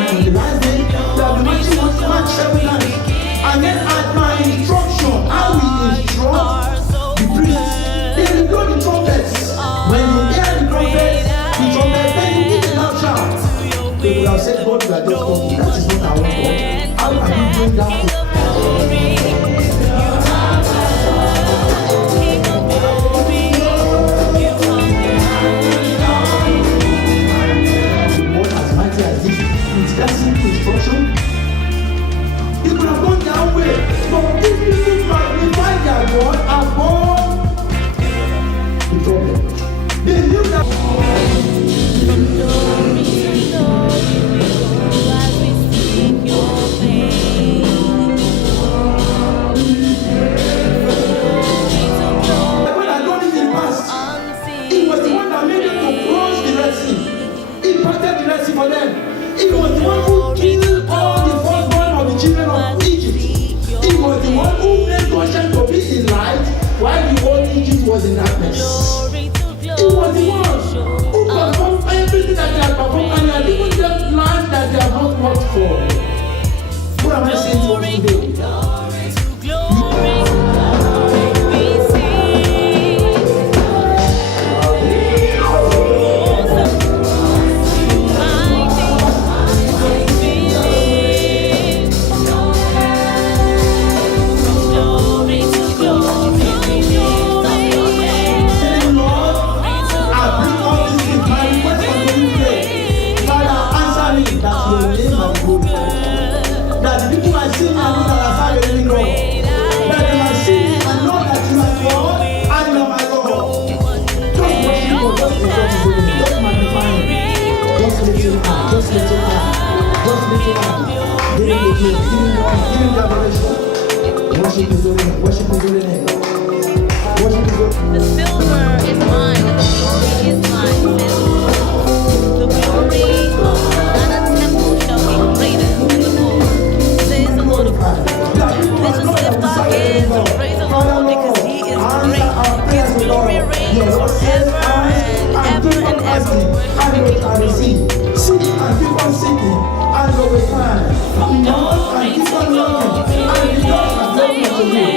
And on the last day, they have been marching on to march 7 times. And then at my instruction, how we instruct the priests, they will blow the trumpets. When you hear the trumpet, then you give a loud shout. They will have said, God, you are just talking. That is not our God. How can you bring down the what as mighty as this, with that simple instruction? It would have gone that way. But these people magnify their God above the problem. They knew that. When I done it in the past, it was the one that made them to cross the Red Sea. He parted the Red Sea for them. It was the one who killed all the firstborn of the children of Egypt. He was the one who made Goshen to be in light while the whole Egypt was in darkness. He was the one who performed everything that they had performed and had given them land that they have not worked for. What am I saying to us today? Worship is doing it. Worship is doing it. Worship is doing it. The silver is mine and the glory is mine. The glory of Ghana temple shall be greater than the gold. Says the Lord of hosts. Let us lift our hands and praise the Lord because He is great. His glory reigns forever and ever and ever. And receive. Seek and keep on seeking. And go with time. Knock and keep on knocking. And the door has opened to you.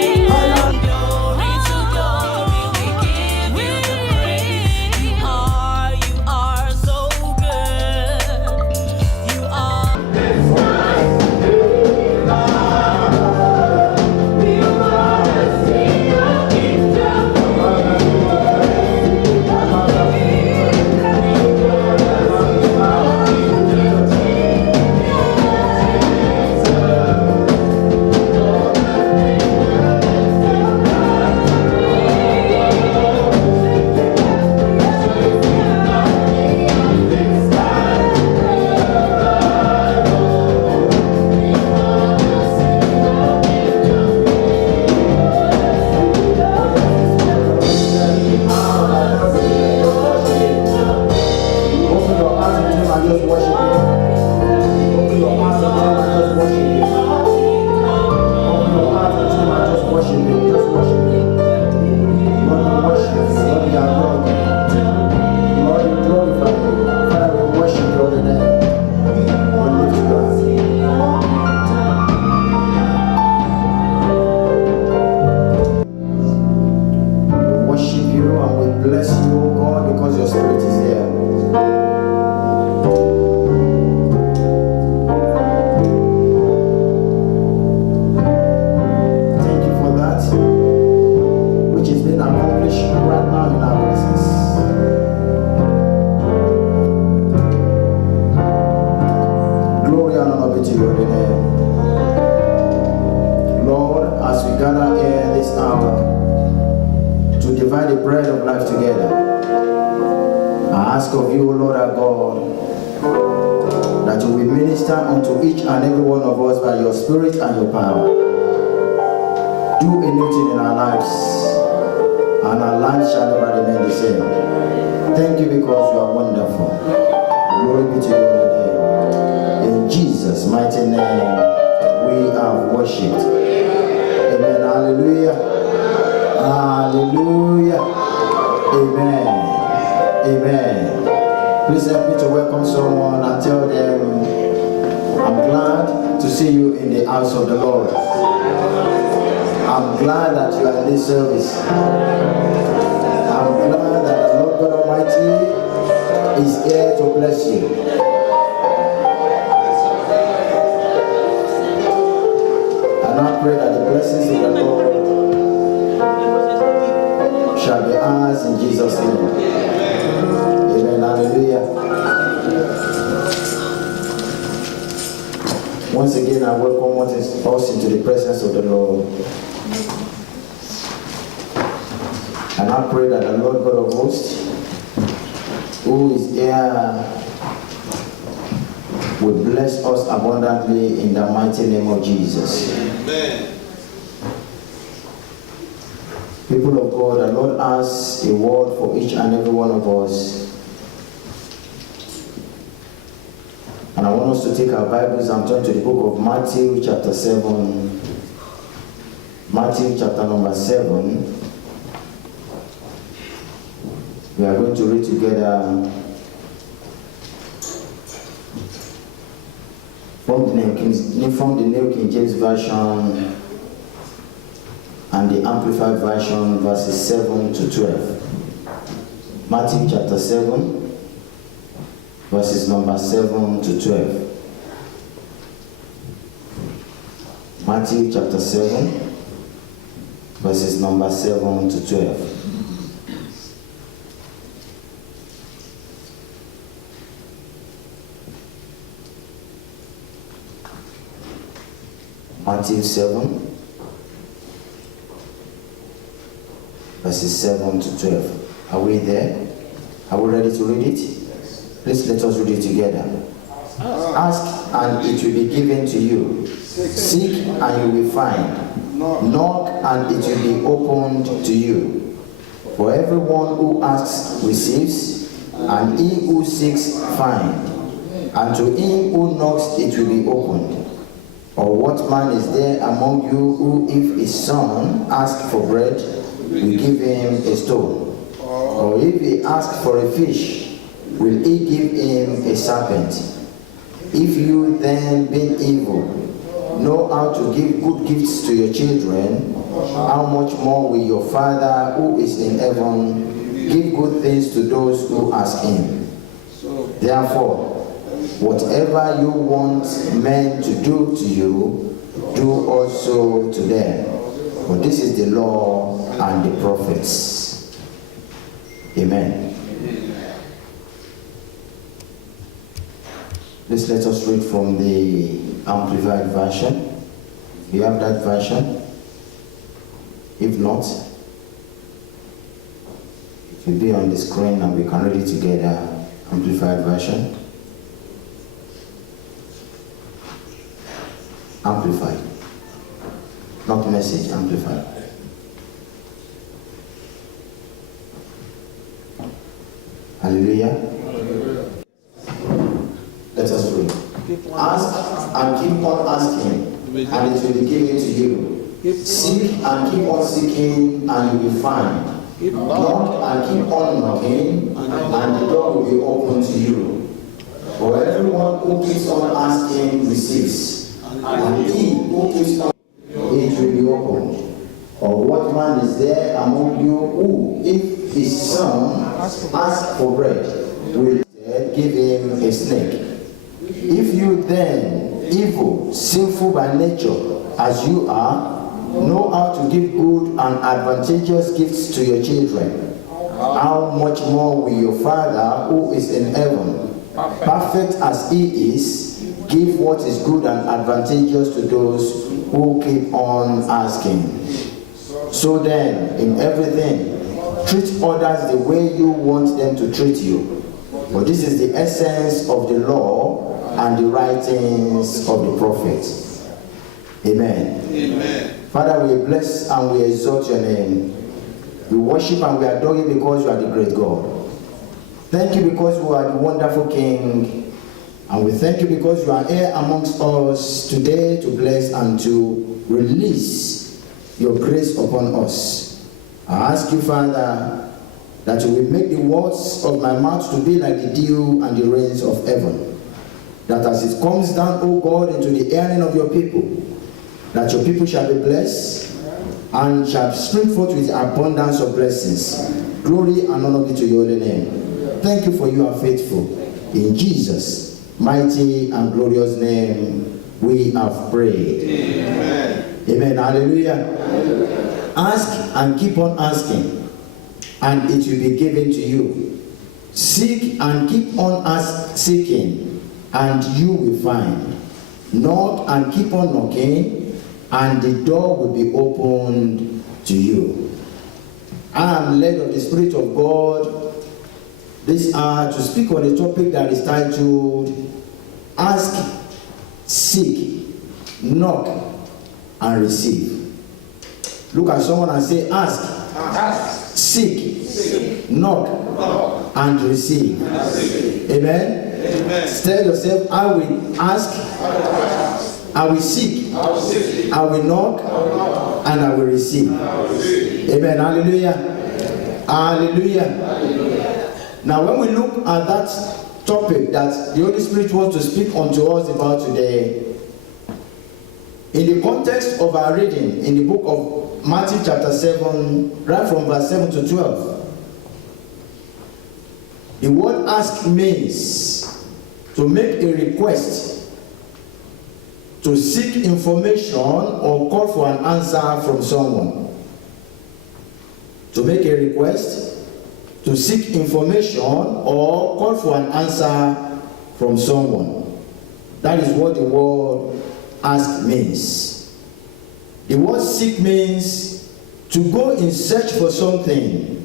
Please help me to welcome someone and tell them I'm glad to see you in the house of the Lord. I'm glad that you are in this service. I'm glad that the Lord God Almighty is here to bless you. And I pray that the blessings of the Lord shall be ours in Jesus' name. Amen. Hallelujah. Once again, I welcome us into the presence of the Lord. And I pray that the Lord God of hosts, who is here, will bless us abundantly in the mighty name of Jesus. Amen. People of God, the Lord has a word for each and every one of us. And I want us to take our Bibles and turn to the book of Matthew chapter 7. Matthew chapter number 7. We are going to read together from the New King James Version and the Amplified Version, verses 7 to 12. Matthew chapter 7, verses number 7 to 12. Matthew chapter 7, verses number 7 to 12. Matthew 7, verses 7 to 12. Are we there? Are we ready to read it? Please let us read it together. Ask and it will be given to you. Seek and you will find. Knock and it will be opened to you. For everyone who asks receives, and he who seeks finds, and to him who knocks it will be opened. Or what man is there among you who, if his son asks for bread, will give him a stone? Or if he asks for a fish, will he give him a serpent? If you then, being evil, know how to give good gifts to your children, how much more will your Father who is in heaven give good things to those who ask him? Therefore, whatever you want men to do to you, do also to them. For this is the law and the prophets. Amen. Please let us read from the Amplified Version. You have that version? If not, it will be on the screen and we can read it together. Amplified Version. Amplified. Not message, amplified. Hallelujah. Let us pray. Ask and keep on asking, and it will be given to you. Seek and keep on seeking, and you will find. Knock and keep on knocking, and the door will be open to you. For everyone who keeps on asking receives, and he who keeps on, it will be opened. Or what man is there among you who, if his son asks for bread, will give him a snake? If you then, evil, sinful by nature, as you are, know how to give good and advantageous gifts to your children, how much more will your Father who is in heaven, perfect as he is, give what is good and advantageous to those who keep on asking. So then, in everything, treat others the way you want them to treat you. For this is the essence of the law and the writings of the prophets. Amen. Amen. Father, we bless and we exalt your name. We worship and we adore you because you are the great God. Thank you because you are the wonderful King. And we thank you because you are here amongst us today to bless and to release your grace upon us. I ask you, Father, that you will make the words of my mouth to be like the dew and the rains of heaven. that as it comes down, O God, into the hearing of your people, that your people shall be blessed and shall spring forth with abundance of blessings. Glory and honor be to your holy name. Thank you for you are faithful. In Jesus' mighty and glorious name, we have prayed. Amen. Amen. Hallelujah. Ask and keep on asking, and it will be given to you. Seek and keep on seeking, and you will find. Knock and keep on knocking, and the door will be opened to you. I am led of the Spirit of God this hour to speak on a topic that is titled Ask, Seek, Knock, and Receive. Look at someone and say, Ask, seek, knock, and receive. Amen. Tell yourself, I will ask, I will seek, I will knock, and I will receive. Amen. Hallelujah. Hallelujah. Now, when we look at that topic that the Holy Spirit wants to speak unto us about today, in the context of our reading in the book of Matthew chapter 7, right from verse 7 to 12, the word ask means to make a request, to seek information or call for an answer from someone. To make a request, to seek information or call for an answer from someone. That is what the word ask means. The word seek means to go in search for something,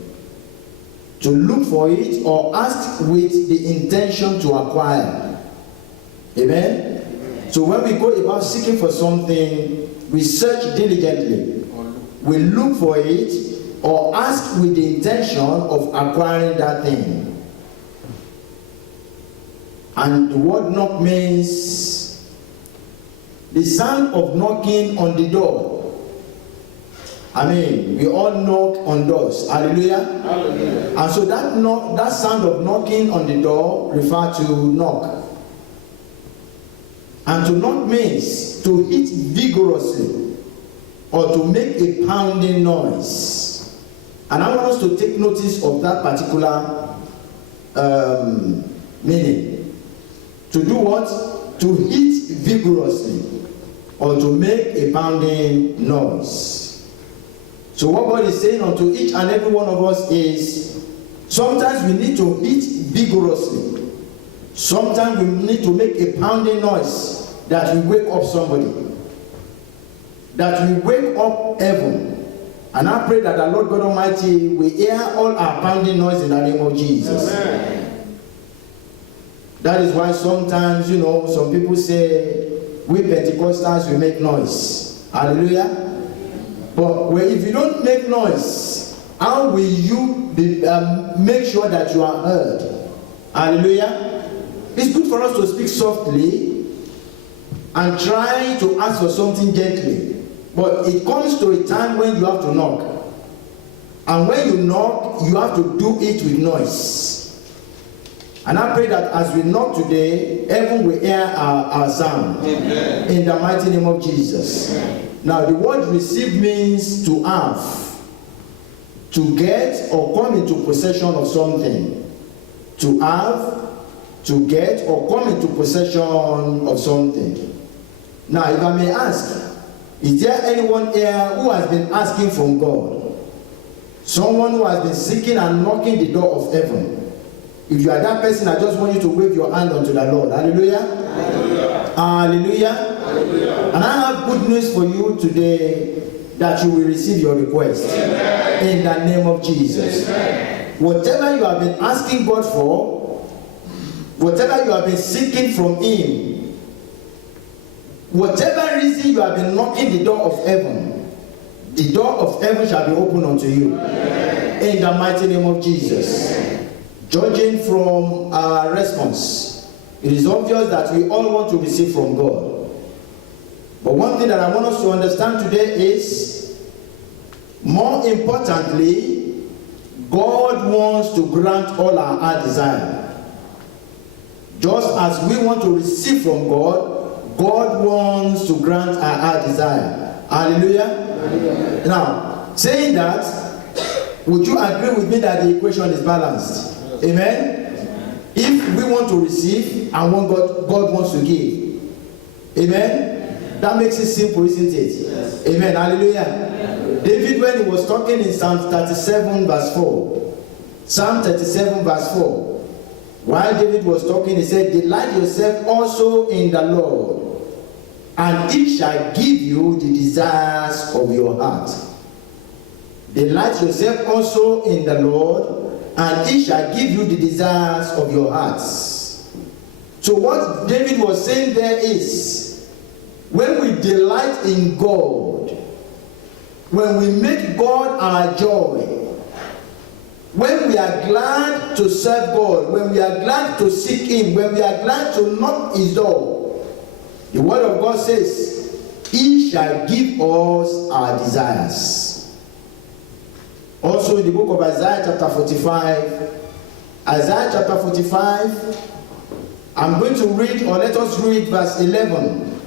to look for it or ask with the intention to acquire. Amen? So when we go about seeking for something, we search diligently. We look for it or ask with the intention of acquiring that thing. And the word knock means the sound of knocking on the door. I mean, we all knock on doors. Hallelujah. Hallelujah. And so that sound of knocking on the door refers to knock. And to knock means to hit vigorously or to make a pounding noise. And I want us to take notice of that particular meaning. To do what? To hit vigorously or to make a pounding noise. So what God is saying unto each and every one of us is, sometimes we need to hit vigorously. Sometimes we need to make a pounding noise that will wake up somebody. That will wake up heaven. And I pray that the Lord God Almighty will hear all our pounding noise in the name of Jesus. Amen. That is why sometimes, some people say, we Pentecostals, we make noise. Hallelujah. But if you don't make noise, how will you make sure that you are heard? Hallelujah. It's good for us to speak softly and try to ask for something gently. But it comes to a time when you have to knock. And when you knock, you have to do it with noise. And I pray that as we knock today, heaven will hear our sound. Amen. In the mighty name of Jesus. Amen. Now, the word receive means to have, to get or come into possession of something. To have, to get or come into possession of something. Now, if I may ask, is there anyone here who has been asking from God? Someone who has been seeking and knocking the door of heaven. If you are that person, I just want you to wave your hand unto the Lord. Hallelujah. Hallelujah. Hallelujah. Hallelujah. And I have good news for you today, that you will receive your request. Amen. In the name of Jesus. Amen. Whatever you have been asking God for, whatever you have been seeking from Him, whatever reason you have been knocking the door of heaven, the door of heaven shall be opened unto you. Amen. In the mighty name of Jesus. Amen. Judging from our response, it is obvious that we all want to receive from God. But one thing that I want us to understand today is, more importantly, God wants to grant all our desire. Just as we want to receive from God, God wants to grant our desire. Hallelujah. Hallelujah. Now, saying that, would you agree with me that the equation is balanced? Amen? If we want to receive and what God wants to give. Amen? That makes it simple, isn't it? Yes. Amen. Hallelujah. David, when he was talking in Psalm 37 verse 4. Psalm 37 verse 4. While David was talking, he said, delight yourself also in the Lord, and he shall give you the desires of your heart. Delight yourself also in the Lord, and he shall give you the desires of your hearts. So what David was saying there is, when we delight in God, when we make God our joy, when we are glad to serve God, when we are glad to seek him, when we are glad to knock his door, the word of God says, he shall give us our desires. Also in the book of Isaiah chapter 45, Isaiah chapter 45, I'm going to read, or let us read verse 11,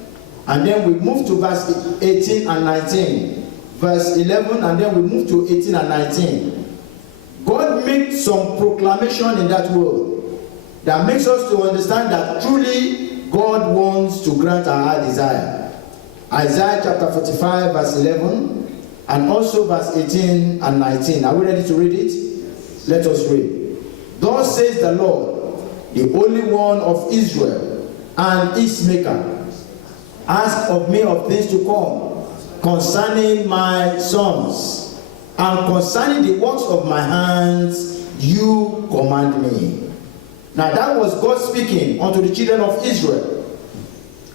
and then we move to verse 18 and 19. Verse 11, and then we move to 18 and 19. God makes some proclamation in that word that makes us to understand that truly God wants to grant our desire. Isaiah chapter 45 verse 11 and also verse 18 and 19. Are we ready to read it? Let us read. Thus says the Lord, the Holy One of Israel and his Maker, ask of me of things to come concerning my sons, and concerning the works of my hands, you command me. Now that was God speaking unto the children of Israel.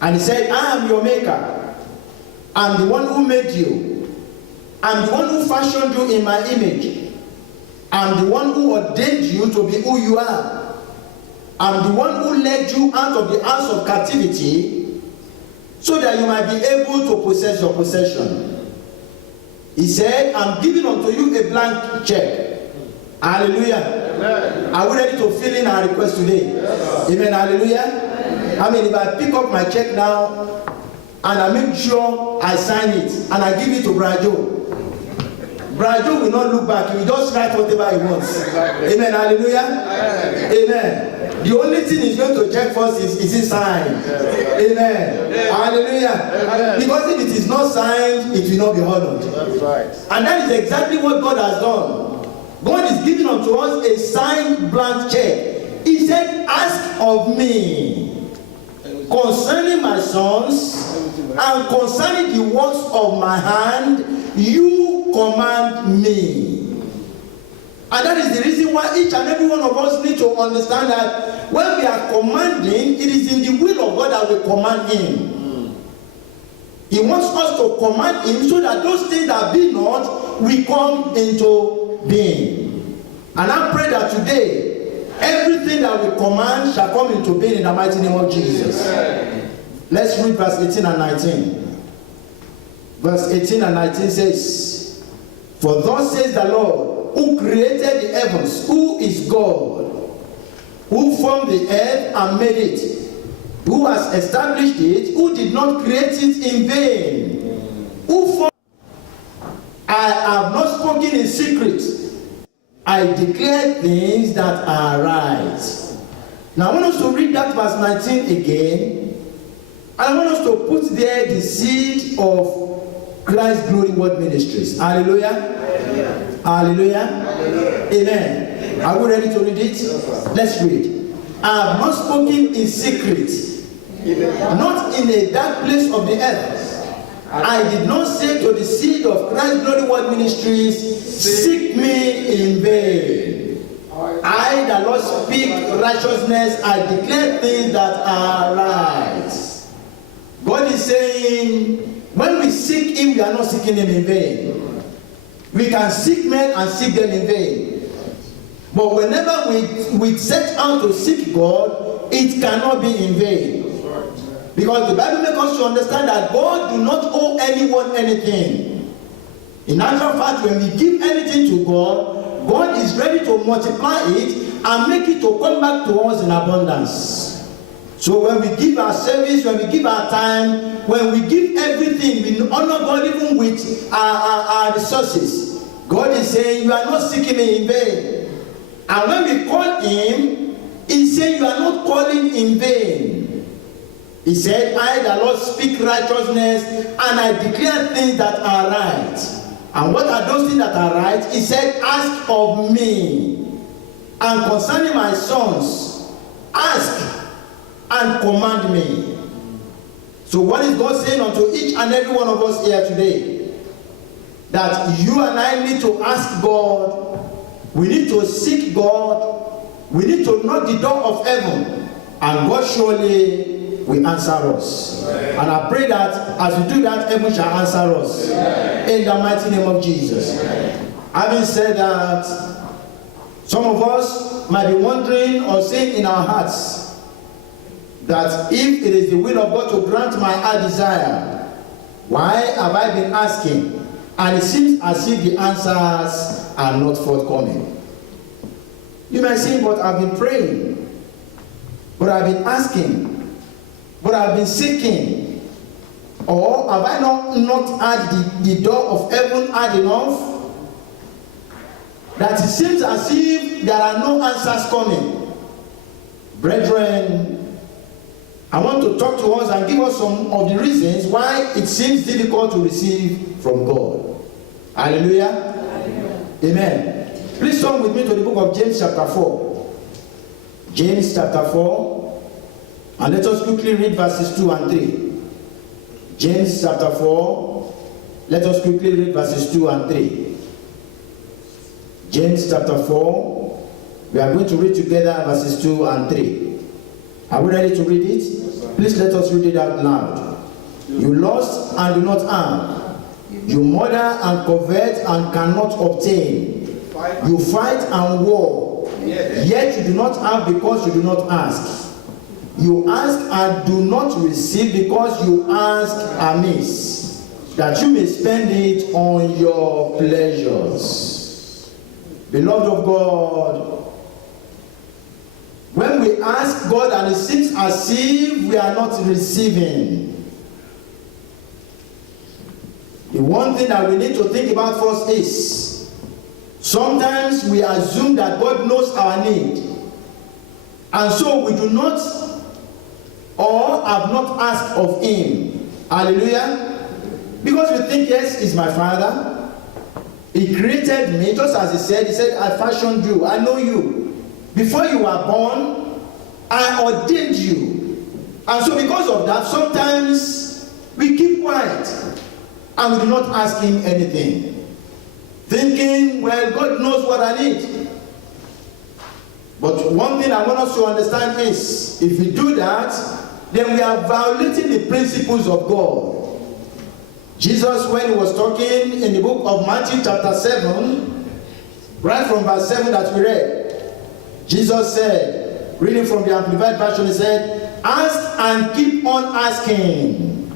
And he said, I am your maker. I'm the one who made you. I'm the one who fashioned you in my image. I'm the one who ordained you to be who you are. I'm the one who led you out of the house of captivity so that you might be able to possess your possession. He said, I'm giving unto you a blank check. Hallelujah. Amen. Are we ready to fill in our request today? Yes. Amen. Hallelujah. Amen. I mean, if I pick up my check now and I make sure I sign it and I give it to Brajo, Brajo will not look back. He will just write whatever he wants. Exactly. Amen. Hallelujah. Amen. Amen. The only thing he's going to check first is it signed? Yes. Amen. Yes. Hallelujah. Amen. Because if it is not signed, it will not be honored. That's right. And that is exactly what God has done. God is giving unto us a signed blank check. He said, ask of me concerning my sons and concerning the works of my hand, you command me. And that is the reason why each and every one of us need to understand that when we are commanding, it is in the will of God that we command him. He wants us to command him so that those things that be not will come into being. And I pray that today, everything that we command shall come into being in the mighty name of Jesus. Amen. Let's read verse 18 and 19. Verse 18 and 19 says, for thus says the Lord, who created the heavens, who is God, who formed the earth and made it, who has established it, who did not create it in vain, who formed. I have not spoken in secret. I declare things that are right. Now I want us to read that verse 19 again. And I want us to put there the seed of Christ Glory Word Ministries. Hallelujah. Hallelujah. Hallelujah. Hallelujah. Amen. Are we ready to read it? Let's read. I have not spoken in secret, not in a dark place of the earth. I did not say to the seed of Christ Glory Word Ministries, seek me in vain. I, the Lord, speak righteousness. I declare things that are right. God is saying, when we seek him, we are not seeking him in vain. We can seek men and seek them in vain. But whenever we set out to seek God, it cannot be in vain. Because the Bible makes us to understand that God do not owe anyone anything. In actual fact, when we give anything to God, God is ready to multiply it and make it to come back to us in abundance. So when we give our service, when we give our time, when we give everything, we honor God even with our resources. God is saying, you are not seeking me in vain. And when we call him, he's saying, you are not calling in vain. He said, I, the Lord, speak righteousness, and I declare things that are right. And what are those things that are right? He said, ask of me. And concerning my sons, ask and command me. So what is God saying unto each and every one of us here today? That you and I need to ask God, we need to seek God, we need to knock the door of heaven, and God surely will answer us. Amen. And I pray that as we do that, heaven shall answer us. Amen. In the mighty name of Jesus. Amen. Having said that, some of us might be wondering or saying in our hearts that if it is the will of God to grant my heart desire, why have I been asking? And it seems as if the answers are not forthcoming. You might say, but I've been praying, but I've been asking, but I've been seeking, or have I not had the door of heaven hard enough? That it seems as if there are no answers coming. Brethren, I want to talk to us and give us some of the reasons why it seems difficult to receive from God. Hallelujah. Amen. Amen. Please turn with me to the book of James chapter 4. James chapter 4. And let us quickly read verses 2 and 3. James chapter 4. Let us quickly read verses 2 and 3. James chapter 4. We are going to read together verses 2 and 3. Are we ready to read it? Yes, please let us read it out loud. You lust and do not harm. You murder and covet and cannot obtain. You fight and war. Yet you do not have because you do not ask. You ask and do not receive because you ask amiss, that you may spend it on your pleasures. Beloved of God, when we ask God and it seems as if we are not receiving, the one thing that we need to think about first is, sometimes we assume that God knows our need, and so we do not or have not asked of him. Hallelujah. Because we think, yes, he's my father. He created me, just as he said, I fashioned you, I know you. Before you were born, I ordained you. And so because of that, sometimes we keep quiet and we do not ask him anything, thinking, well, God knows what I need. But one thing I want us to understand is, if we do that, then we are violating the principles of God. Jesus, when he was talking in the book of Matthew chapter 7, right from verse 7 that we read, Jesus said, reading from the Amplified Version, he said, ask and keep on asking,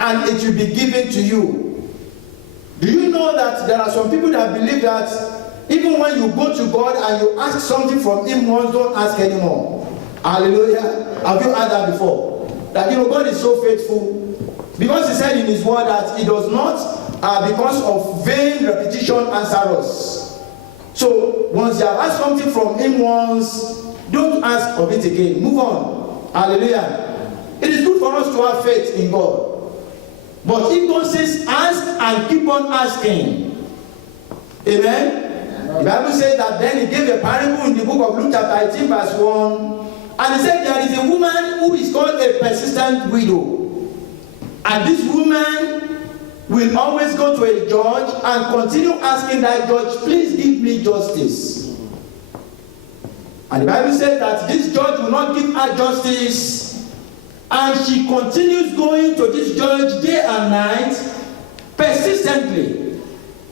and it will be given to you. Do you know that there are some people that believe that even when you go to God and you ask something from him once, don't ask anymore? Hallelujah. Have you heard that before? That God is so faithful. Because he said in his word that he does not, because of vain repetition, answer us. So once you have asked something from him once, don't ask of it again. Move on. Hallelujah. It is good for us to have faith in God. But if God says ask and keep on asking, amen? The Bible says that then he gave a parable in the book of Luke chapter 18 verse 1. And he said there is a woman who is called a persistent widow. And this woman will always go to a judge and continue asking that judge, please give me justice. And the Bible says that this judge will not give her justice. And she continues going to this judge day and night, persistently,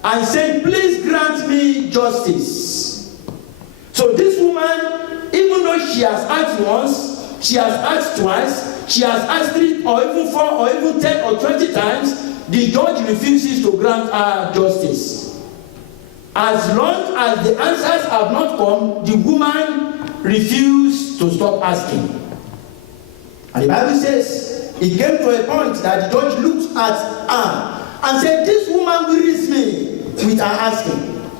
and saying, please grant me justice. So this woman, even though she has asked once, she has asked twice, she has asked 3 or even 4 or even 10 or 20 times, the judge refuses to grant her justice. As long as the answers have not come, the woman refuses to stop asking. And the Bible says, it came to a point that the judge looked at her and said, this woman wearies me with her asking.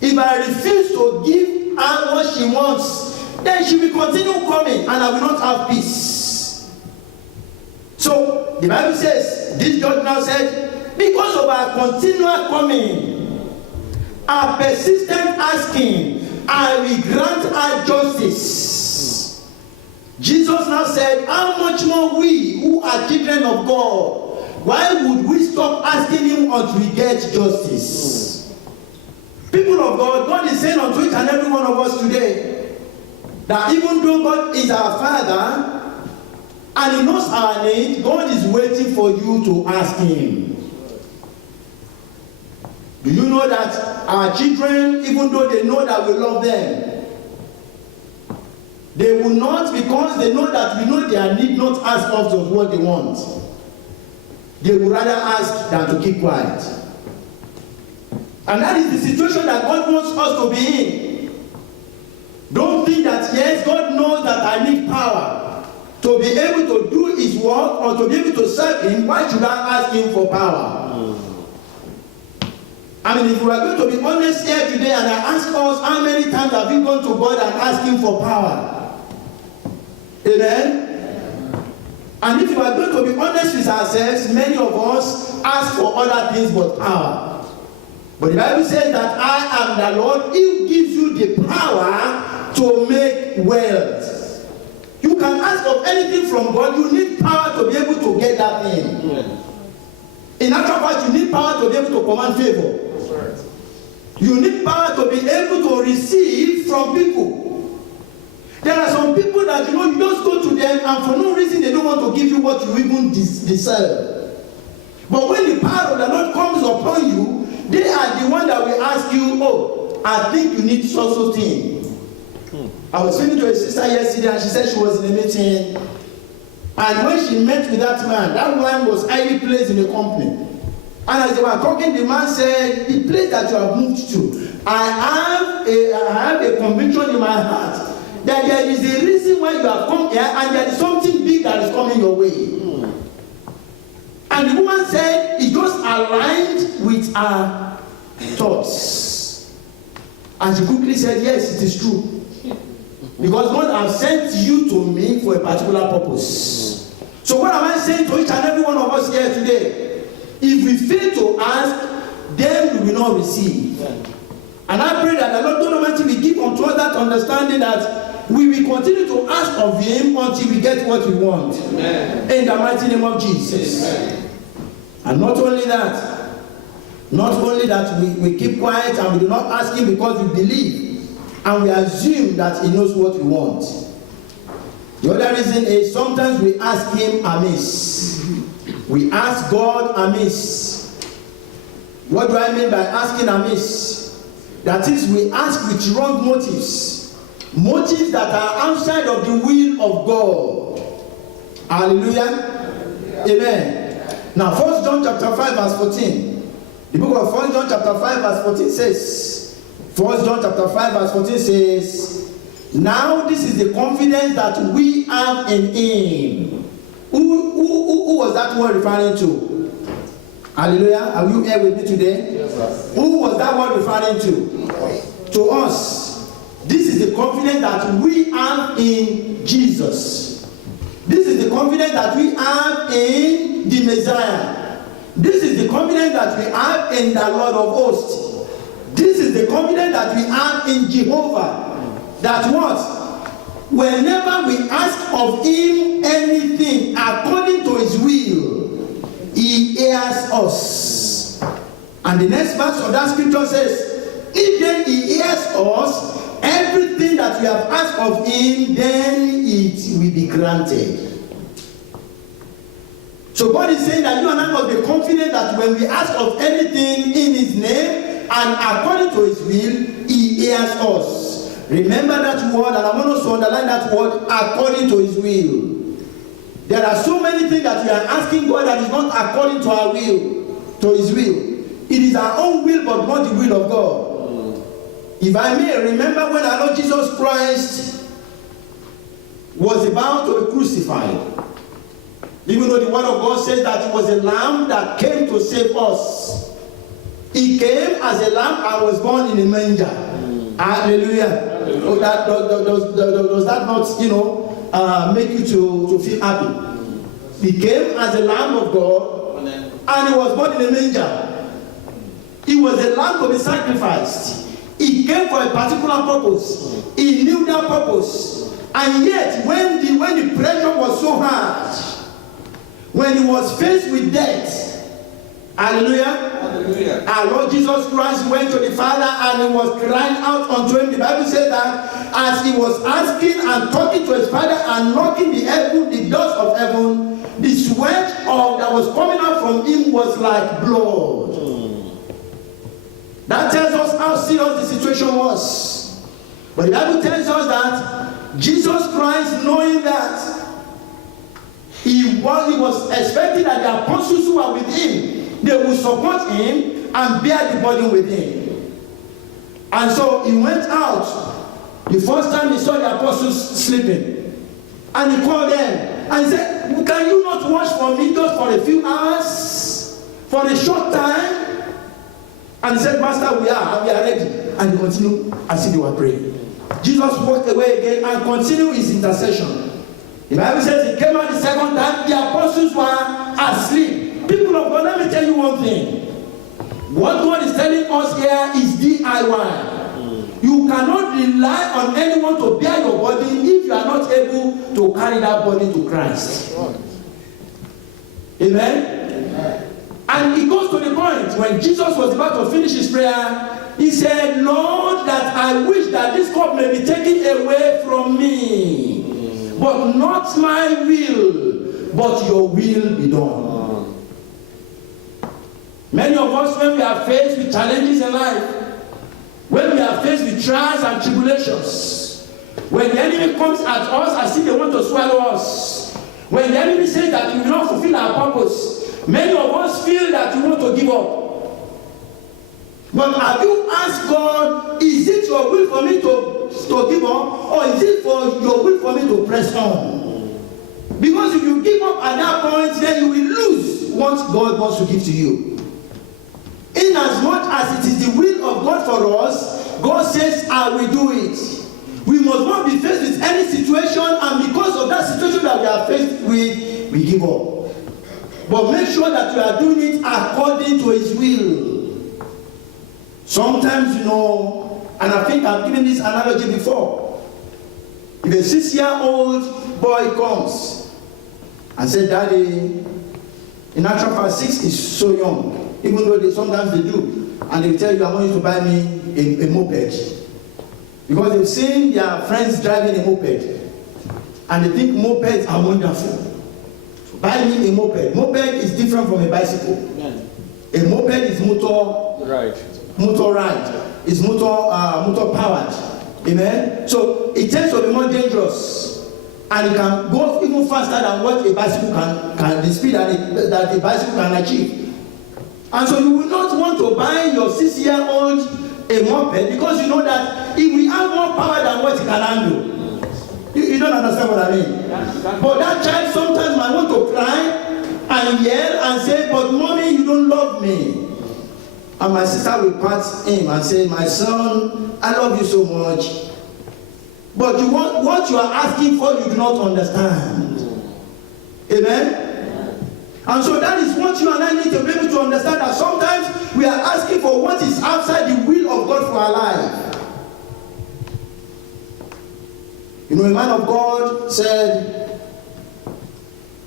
If I refuse to give her what she wants, then she will continue coming and I will not have peace. So the Bible says, this judge now said, because of our continual coming, our persistent asking, I will grant her justice. Jesus now said, how much more we who are children of God, why would we stop asking him until we get justice? People of God, God is saying unto each and every one of us today that even though God is our Father and he knows our need, God is waiting for you to ask him. Do you know that our children, even though they know that we love them, they will not, because they know that we know their need, not ask us of what they want. They will rather ask than to keep quiet. And that is the situation that God wants us to be in. Don't think that, yes, God knows that I need power to be able to do his work or to be able to serve him. Why should I ask him for power? I mean, if we are going to be honest here today and I ask us, how many times have you gone to God and asked him for power? Amen? And if we are going to be honest with ourselves, many of us ask for other things but power. But the Bible says that I am the Lord, he gives you the power to make wealth. You can ask of anything from God, you need power to be able to get that thing. In actual fact, you need power to be able to command favor. You need power to be able to receive from people. There are some people that you just go to them and for no reason they don't want to give you what you even deserve. But when the power of the Lord comes upon you, they are the one that will ask you, oh, I think you need so thing. I was speaking to a sister yesterday and she said she was in a meeting. And when she met with that man was highly placed in the company. And as they were talking, the man said, the place that you have moved to, I have a conviction in my heart that there is a reason why you have come here and there is something big that is coming your way. And the woman said it just aligned with her thoughts. And she quickly said, yes, it is true. Because God has sent you to me for a particular purpose. So what am I saying to each and every one of us here today? If we fail to ask, then we will not receive. And I pray that the Lord God Almighty will give unto us that understanding that we will continue to ask of him until we get what we want. Amen. In the mighty name of Jesus. Amen. And not only that we keep quiet and we do not ask him because we believe and we assume that he knows what we want. The other reason is sometimes we ask him amiss. We ask God amiss. What do I mean by asking amiss? That is, we ask with wrong motives. Motives that are outside of the will of God. Hallelujah. Amen. Now, 1 John chapter 5 verse 14. The book of 1 John chapter 5 verse 14 says, 1 John chapter 5 verse 14 says, now this is the confidence that we have in him. Who was that word referring to? Hallelujah. Are you here with me today? Yes, sir. Who was that word referring to? To us. This is the confidence that we have in Jesus. This is the confidence that we have in the Messiah. This is the confidence that we have in the Lord of hosts. This is the confidence that we have in Jehovah. That what? Whenever we ask of him anything according to his will, he hears us. And the next verse of that scripture says, if then he hears us, everything that we have asked of him, then it will be granted. So God is saying that you and I must be confident that when we ask of anything in his name and according to his will, he hears us. Remember that word, and I want us to underline that word, according to his will. There are so many things that we are asking God that is not according to our will, to his will. It is our own will, but not the will of God. If I may, remember when our Lord Jesus Christ was about to be crucified. Even though the word of God says that it was a lamb that came to save us. He came as a lamb and was born in a manger. Hallelujah. Oh, does that not, make you to feel happy? He came as a lamb of God and he was born in a manger. He was a lamb to be sacrificed. He came for a particular purpose. He knew that purpose. And yet, when the pressure was so hard, when he was faced with death, hallelujah, hallelujah, our Lord Jesus Christ went to the Father and he was crying out unto him. The Bible said that as he was asking and talking to his Father and knocking the doors of heaven, the sweat that was coming out from him was like blood. That tells us how serious the situation was. But the Bible tells us that Jesus Christ, knowing that he was expecting that the apostles who were with him, they would support him and bear the burden with him. And so he went out. The first time he saw the apostles sleeping, and he called them and he said, can you not watch for me just for a few hours, for a short time? And he said, Master, we are ready. And he continued as if they were praying. Jesus walked away again and continued his intercession. The Bible says he came out the second time, the apostles were asleep. People of God, let me tell you one thing. What God is telling us here is DIY. You cannot rely on anyone to bear your burden if you are not able to carry that burden to Christ. Amen? And it goes to the point when Jesus was about to finish his prayer, he said, Lord, that I wish that this cup may be taken away from me. But not my will, but your will be done. Many of us, when we are faced with challenges in life, when we are faced with trials and tribulations, when the enemy comes at us as if they want to swallow us, when the enemy says that we will not fulfill our purpose, many of us feel that we want to give up. But have you asked God, is it your will for me to give up, or is it for your will for me to press on? Because if you give up at that point, then you will lose what God wants to give to you. In as much as it is the will of God for us, God says, I will do it. We must not be faced with any situation, and because of that situation that we are faced with, we give up. But make sure that you are doing it according to his will. Sometimes, and I think I've given this analogy before. If a 6-year-old boy comes and says, Daddy, in actual fact, 6 is so young, even though sometimes they do, and they tell you, I want you to buy me a moped. Because they've seen their friends driving a moped, and they think mopeds are wonderful. Buy me a moped. Moped is different from a bicycle. Yeah. A moped is motor ride. It's motor powered. Amen. So it tends to be more dangerous, and it can go even faster than what a bicycle can the speed that a bicycle can achieve. And so you will not want to buy your 6-year-old a moped, because you know that it will have more power than what it can handle. You don't understand what I mean? But that child sometimes might want to cry and yell and say, but mommy, you don't love me. And my sister will pat him and say, my son, I love you so much. But what you are asking for, you do not understand. Amen? And so that is what you and I need to be able to understand, that sometimes we are asking for what is outside the will of God for our life. A man of God said,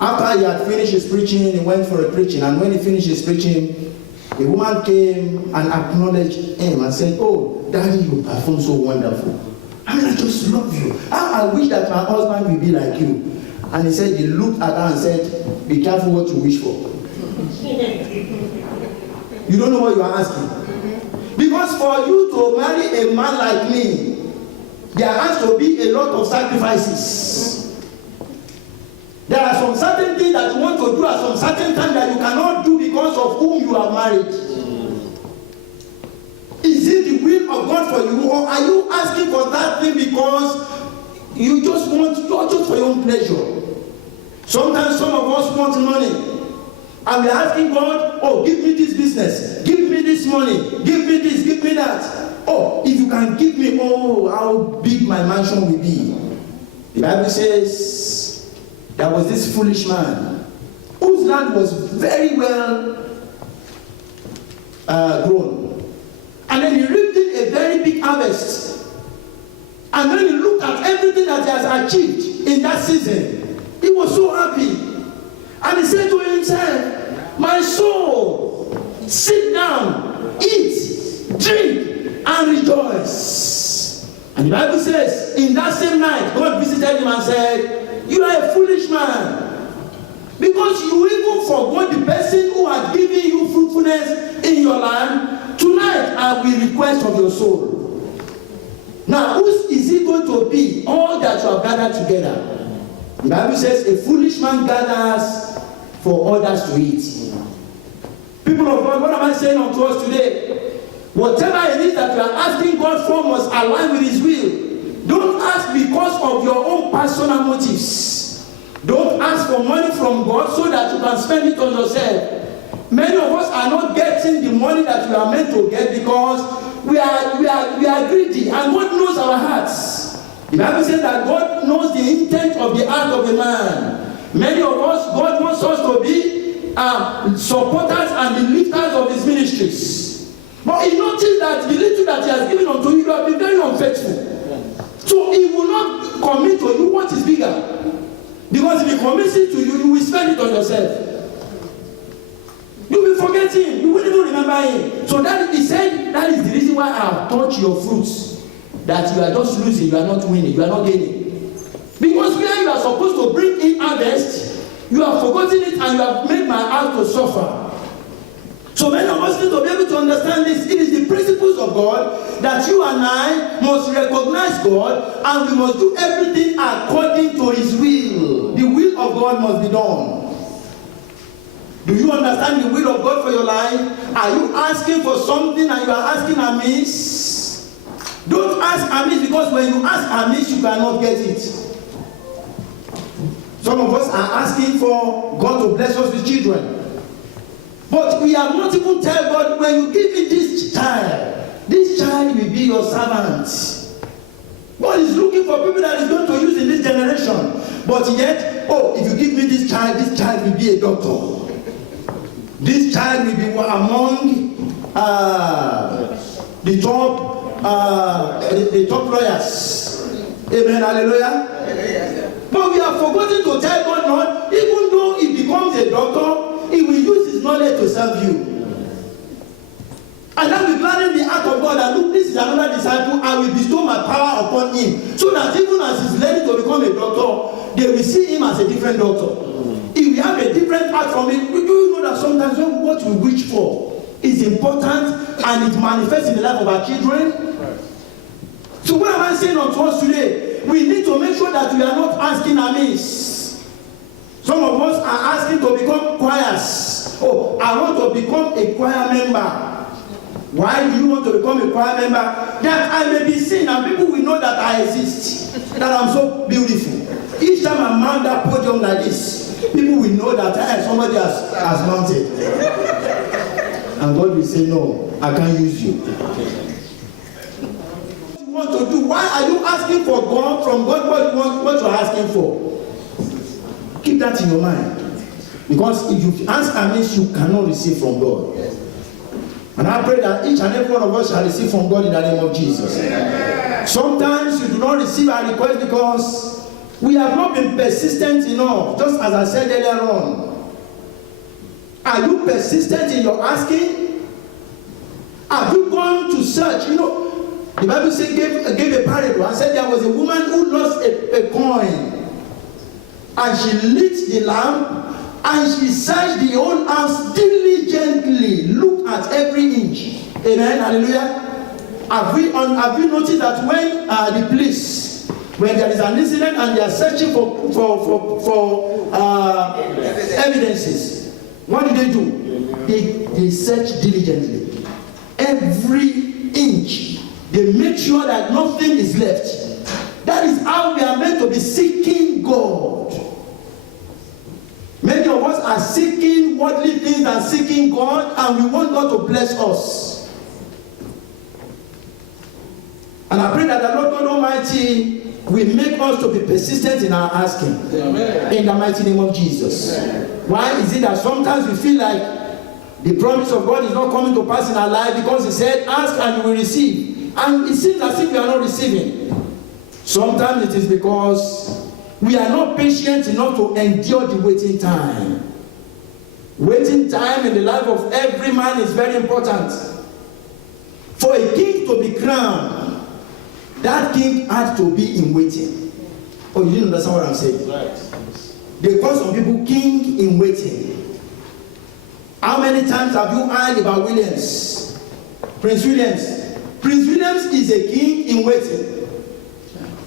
after he had finished his preaching, he went for a preaching. And when he finished his preaching, a woman came and acknowledged him and said, oh, Daddy, you perform so wonderful. I just love you. I wish that my husband will be like you. And he said, he looked at her and said, be careful what you wish for. You don't know what you are asking. Because for you to marry a man like me, there has to be a lot of sacrifices. There are some certain things that you want to do at some certain time that you cannot do because of whom you are married. Is it the will of God for you, or are you asking for that thing because you just want, just for your own pleasure? Sometimes some of us want money. And we are asking God, oh, give me this business, give me this money, give me this, give me that. Oh, if you can give me, oh, how big my mansion will be. The Bible says there was this foolish man whose land was very well grown. And then he reaped in a very big harvest. And then he looked at everything that he has achieved in that season. He was so happy. And he said to himself, my soul, sit down, eat, drink, and rejoice. And the Bible says, in that same night, God visited him and said, you are a foolish man, because you even forgot the person who had given you fruitfulness in your land. Tonight I will request of your soul. Now, who is it going to be, all that you have gathered together? The Bible says, a foolish man gathers for others to eat. People of God, what am I saying unto us today? Whatever it is that you are asking God for must align with His will. Don't ask because of your own personal motives. Don't ask for money from God so that you can spend it on yourself. Many of us are not getting the money that we are meant to get because we are greedy, and God knows our hearts. The Bible says that God knows the intent of the heart of a man. Many of us, God wants us to be supporters and the lifters of His ministries. But He noticed that the little that He has given unto you, you have been very unfaithful. So He will not commit to you what is bigger. Because if He commits it to you, you will spend it on yourself. You will forget Him. You will even remember Him. So that He said, that is the reason why I have taught your fruits. That you are just losing, you are not winning, you are not gaining. Because where you are supposed to bring in harvest, you have forgotten it and you have made my heart to suffer. So many of us need to be able to understand this. It is the principles of God that you and I must recognize God, and we must do everything according to His will. The will of God must be done. Do you understand the will of God for your life? Are you asking for something and you are asking amiss? Don't ask amiss, because when you ask amiss, you cannot get it. Some of us are asking for God to bless us with children. But we have not even told God, when you give me this child will be your servant. God is looking for people that is going to use in this generation. But yet, oh, if you give me this child will be a doctor. This child will be among the top lawyers. Amen, hallelujah. But we have forgotten to tell God, Lord, even though he becomes a doctor, he will use his knowledge to serve you. And then we gladden the heart of God, and look, this is another disciple, I will bestow my power upon him, so that even as he's ready to become a doctor, they will see him as a different doctor. He will have a different heart from it. Do you know that sometimes what we wish for is important and it manifests in the life of our children? So what am I saying unto us today? We need to make sure that we are not asking amiss. Some of us are asking to become choirs. Oh, I want to become a choir member. Why do you want to become a choir member? That I may be seen and people will know that I exist, that I'm so beautiful. Each time I mount that podium like this, people will know that somebody has mounted. And God will say, no, I can't use you. What you want to do? Why are you asking for God from God what you're asking for? Keep that in your mind. Because if you ask amiss, you cannot receive from God. And I pray that each and every one of us shall receive from God in the name of Jesus. Sometimes you do not receive our request because we have not been persistent enough, just as I said earlier on. Are you persistent in your asking? Have you gone to search? You know, the Bible said, gave a parable and said there was a woman who lost a coin. And she lit the lamp and she searched the whole house diligently, looked at every inch. Amen, hallelujah. Have you noticed that when the police, when there is an incident and they are searching for evidences, what do? They search diligently. Every inch. They make sure that nothing is left. That is how we are meant to be seeking God. Many of us are seeking worldly things and seeking God, and we want God to bless us. And I pray that the Lord God Almighty will make us to be persistent in our asking. Amen. In the mighty name of Jesus. Amen. Why is it that sometimes we feel like the promise of God is not coming to pass in our life because He said, ask and you will receive. And it seems as if we are not receiving. Sometimes it is because we are not patient enough to endure the waiting time. Waiting time in the life of every man is very important. For a king to be crowned, that king had to be in waiting. Oh, you didn't understand what I'm saying? Right. They call some people king in waiting. How many times have you heard about Williams? Prince Williams. Prince Williams is a king in waiting.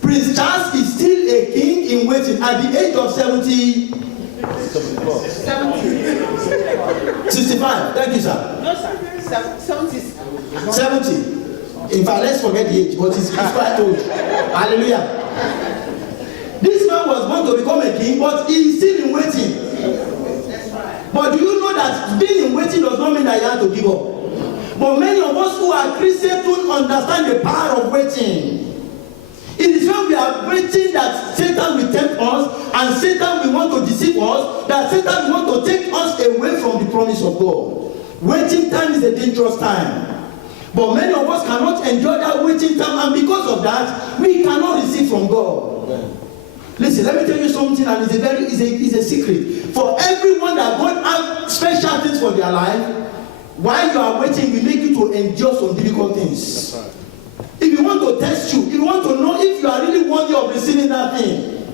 Prince Charles is still a king in waiting at the age of 70. 65. Thank you, sir. No, sir. 70. 70. In fact, let's forget the age, but it's quite old. Hallelujah. This man was born to become a king, but he is still in waiting. But do you know that being in waiting does not mean that you have to give up? But many of us who are Christians don't understand the power of waiting. It is when we are waiting that Satan will tempt us, and Satan will want to deceive us, that Satan will want to take us away from the promise of God. Waiting time is a dangerous time. But many of us cannot enjoy that waiting time, and because of that, we cannot receive from God. Amen. Listen, let me tell you something, and it's a secret. For everyone that God has special things for their life, while you are waiting, we make you to endure some difficult things. That's right. If you want to test you, if you want to know if you are really worthy of receiving that thing.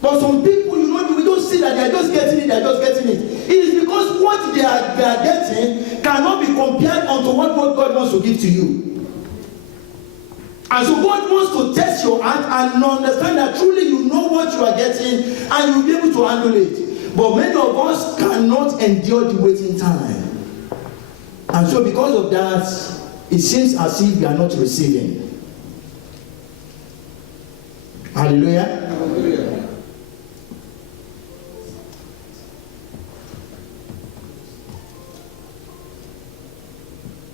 But some people, we don't see that they are just getting it, It is because what they are getting cannot be compared unto what God wants to give to you. And so God wants to test your heart and understand that truly you know what you are getting and you will be able to handle it. But many of us cannot endure the waiting time. And so because of that, it seems as if we are not receiving. Hallelujah. Hallelujah.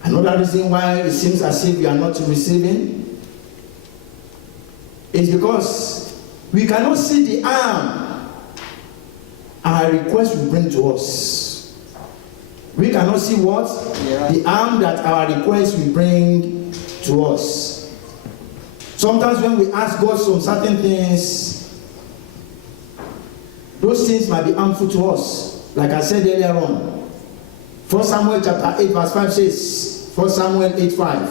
Another reason why it seems as if we are not receiving is because we cannot see the harm our request will bring to us. We cannot see what? The harm that our request will bring to us. Sometimes when we ask God some certain things, those things might be harmful to us. Like I said earlier on, 1 Samuel chapter 8 verse 5 says, 1 Samuel 8 5.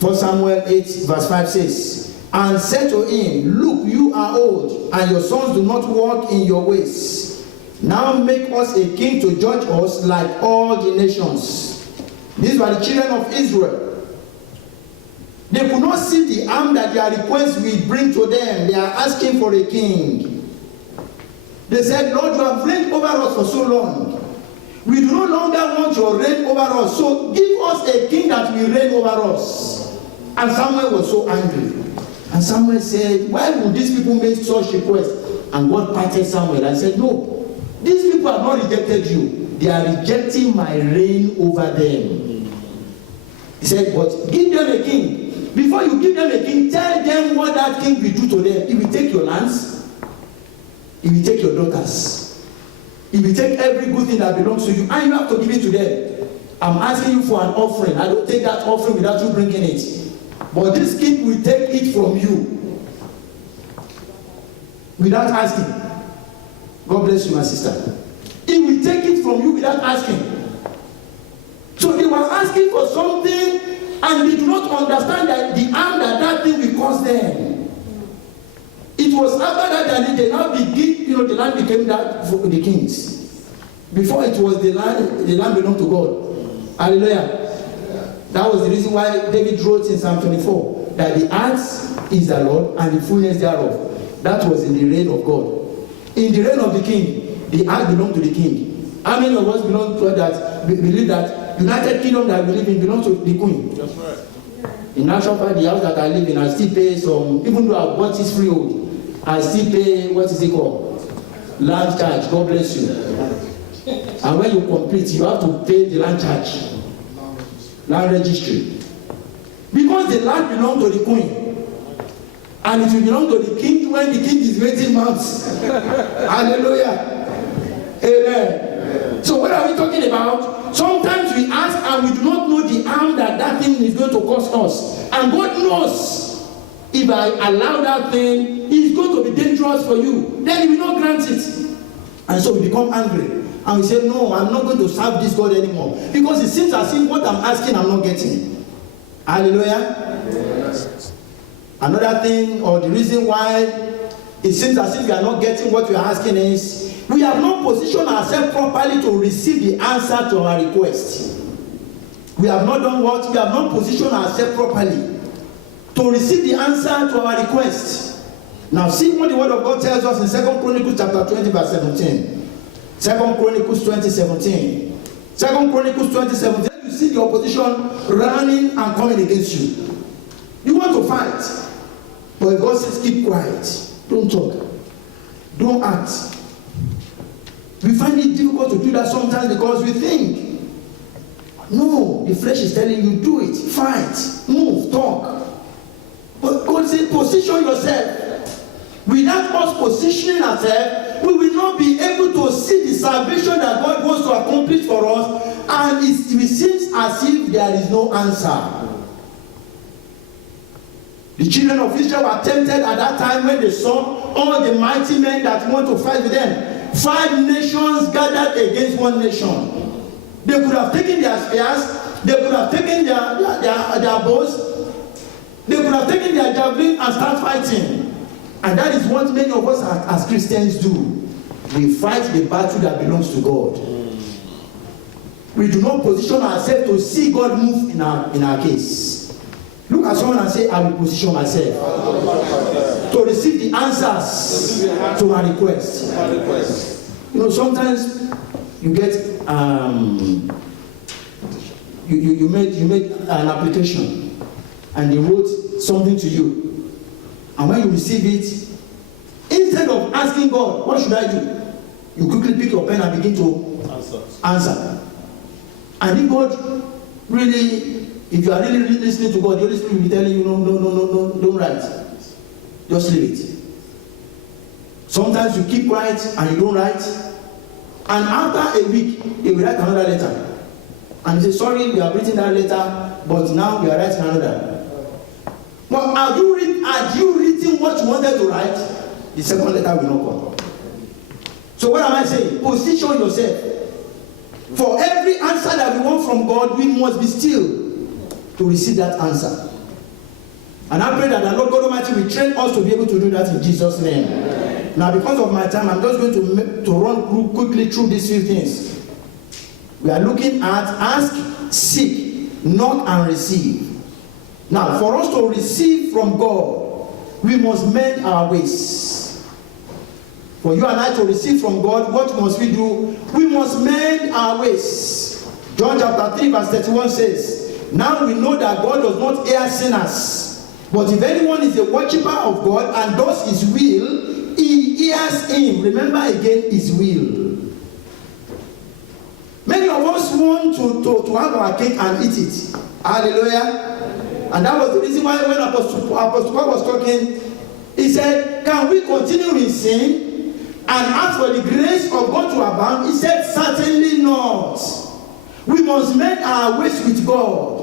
1 Samuel 8 verse 5 says, and said to him, look, you are old, and your sons do not walk in your ways. Now make us a king to judge us like all the nations. These were the children of Israel. They could not see the harm that their request will bring to them. They are asking for a king. They said, Lord, you have reigned over us for so long. We do no longer want your reign over us. So give us a king that will reign over us. And Samuel was so angry. And Samuel said, why would these people make such requests? And God parted Samuel and said, no, these people have not rejected you. They are rejecting my reign over them. He said, but give them a king. Before you give them a king, tell them what that king will do to them. He will take your lands. He will take your daughters. He will take every good thing that belongs to you. And you have to give it to them. I'm asking you for an offering. I don't take that offering without you bringing it. But this king will take it from you without asking. God bless you, my sister. He will take it from you without asking. So they were asking for something and they do not understand that the harm that thing will cause them. It was after that they now begin, the land became that for the kings. Before it was the land belonged to God. Hallelujah. That was the reason why David wrote in Psalm 24 that the earth is the Lord and the fullness thereof. That was in the reign of God. In the reign of the king, the earth belonged to the king. How many of us belong to that? Believe that United Kingdom that we live in belongs to the queen? That's right. In actual fact, the house that I live in, I still pay some, even though I bought it freehold, I still pay, what is it called? Land charge, God bless you. And when you complete, you have to pay the land charge, land registry. Because the land belongs to the queen. And it will belong to the king when the king is waiting months. Hallelujah. Amen. So what are we talking about? Sometimes we ask and we do not know the harm that thing is going to cause us. And God knows if I allow that thing, it's going to be dangerous for you. Then He will not grant it. And so we become angry. And we say, no, I'm not going to serve this God anymore. Because it seems as if what I'm asking, I'm not getting. Hallelujah. Yes. Another thing, or the reason why it seems as if we are not getting what we are asking is, we have not positioned ourselves properly to receive the answer to our request. We have not done what? We have not positioned ourselves properly to receive the answer to our request. Now see what the word of God tells us in 2 Chronicles chapter 20 verse 17. 2 Chronicles 20:17. 2 Chronicles 20:17. You see the opposition running and coming against you. You want to fight. But God says keep quiet. Don't talk. Don't act. We find it difficult to do that sometimes because we think, no, the flesh is telling you do it, fight, move, talk. But God said position yourself. Without us positioning ourselves, we will not be able to see the salvation that God wants to accomplish for us, and it seems as if there is no answer. The children of Israel were tempted at that time when they saw all the mighty men that want to fight with them. 5 nations gathered against 1 nation. They could have taken their spears, they could have taken their bows, they could have taken their javelin and start fighting. And that is what many of us as Christians do. We fight the battle that belongs to God. We do not position ourselves to see God move in our case. Look at someone and say, I will position myself to receive the answers to my request. You know, sometimes you get you made an application and they wrote something to you. And when you receive it, instead of asking God, what should I do? You quickly pick your pen and begin to answer. And if God really, if you are really listening to God, the Holy Spirit will be telling you, no, don't write. Just leave it. Sometimes you keep quiet and you don't write. And after a week, he will write another letter. And he says, sorry, we have written that letter, but now we are writing another. But have you written what you wanted to write? The second letter will not come. So what am I saying? Position yourself. For every answer that we want from God, we must be still to receive that answer. And I pray that the Lord God Almighty will train us to be able to do that in Jesus' name. Amen. Now, because of my time, I'm just going to run quickly through these few things. We are looking at ask, seek, knock, and receive. Now, for us to receive from God, we must mend our ways. For you and I to receive from God, what must we do? We must mend our ways. John chapter 3 verse 31 says, now we know that God does not hear sinners. But if anyone is a worshipper of God and does His will, He hears Him. Remember again, His will. Many of us want to have our cake and eat it. Hallelujah. And that was the reason why when Apostle Paul was talking, he said, can we continue in sin and ask for the grace of God to abound? He said, certainly not. We must mend our ways with God.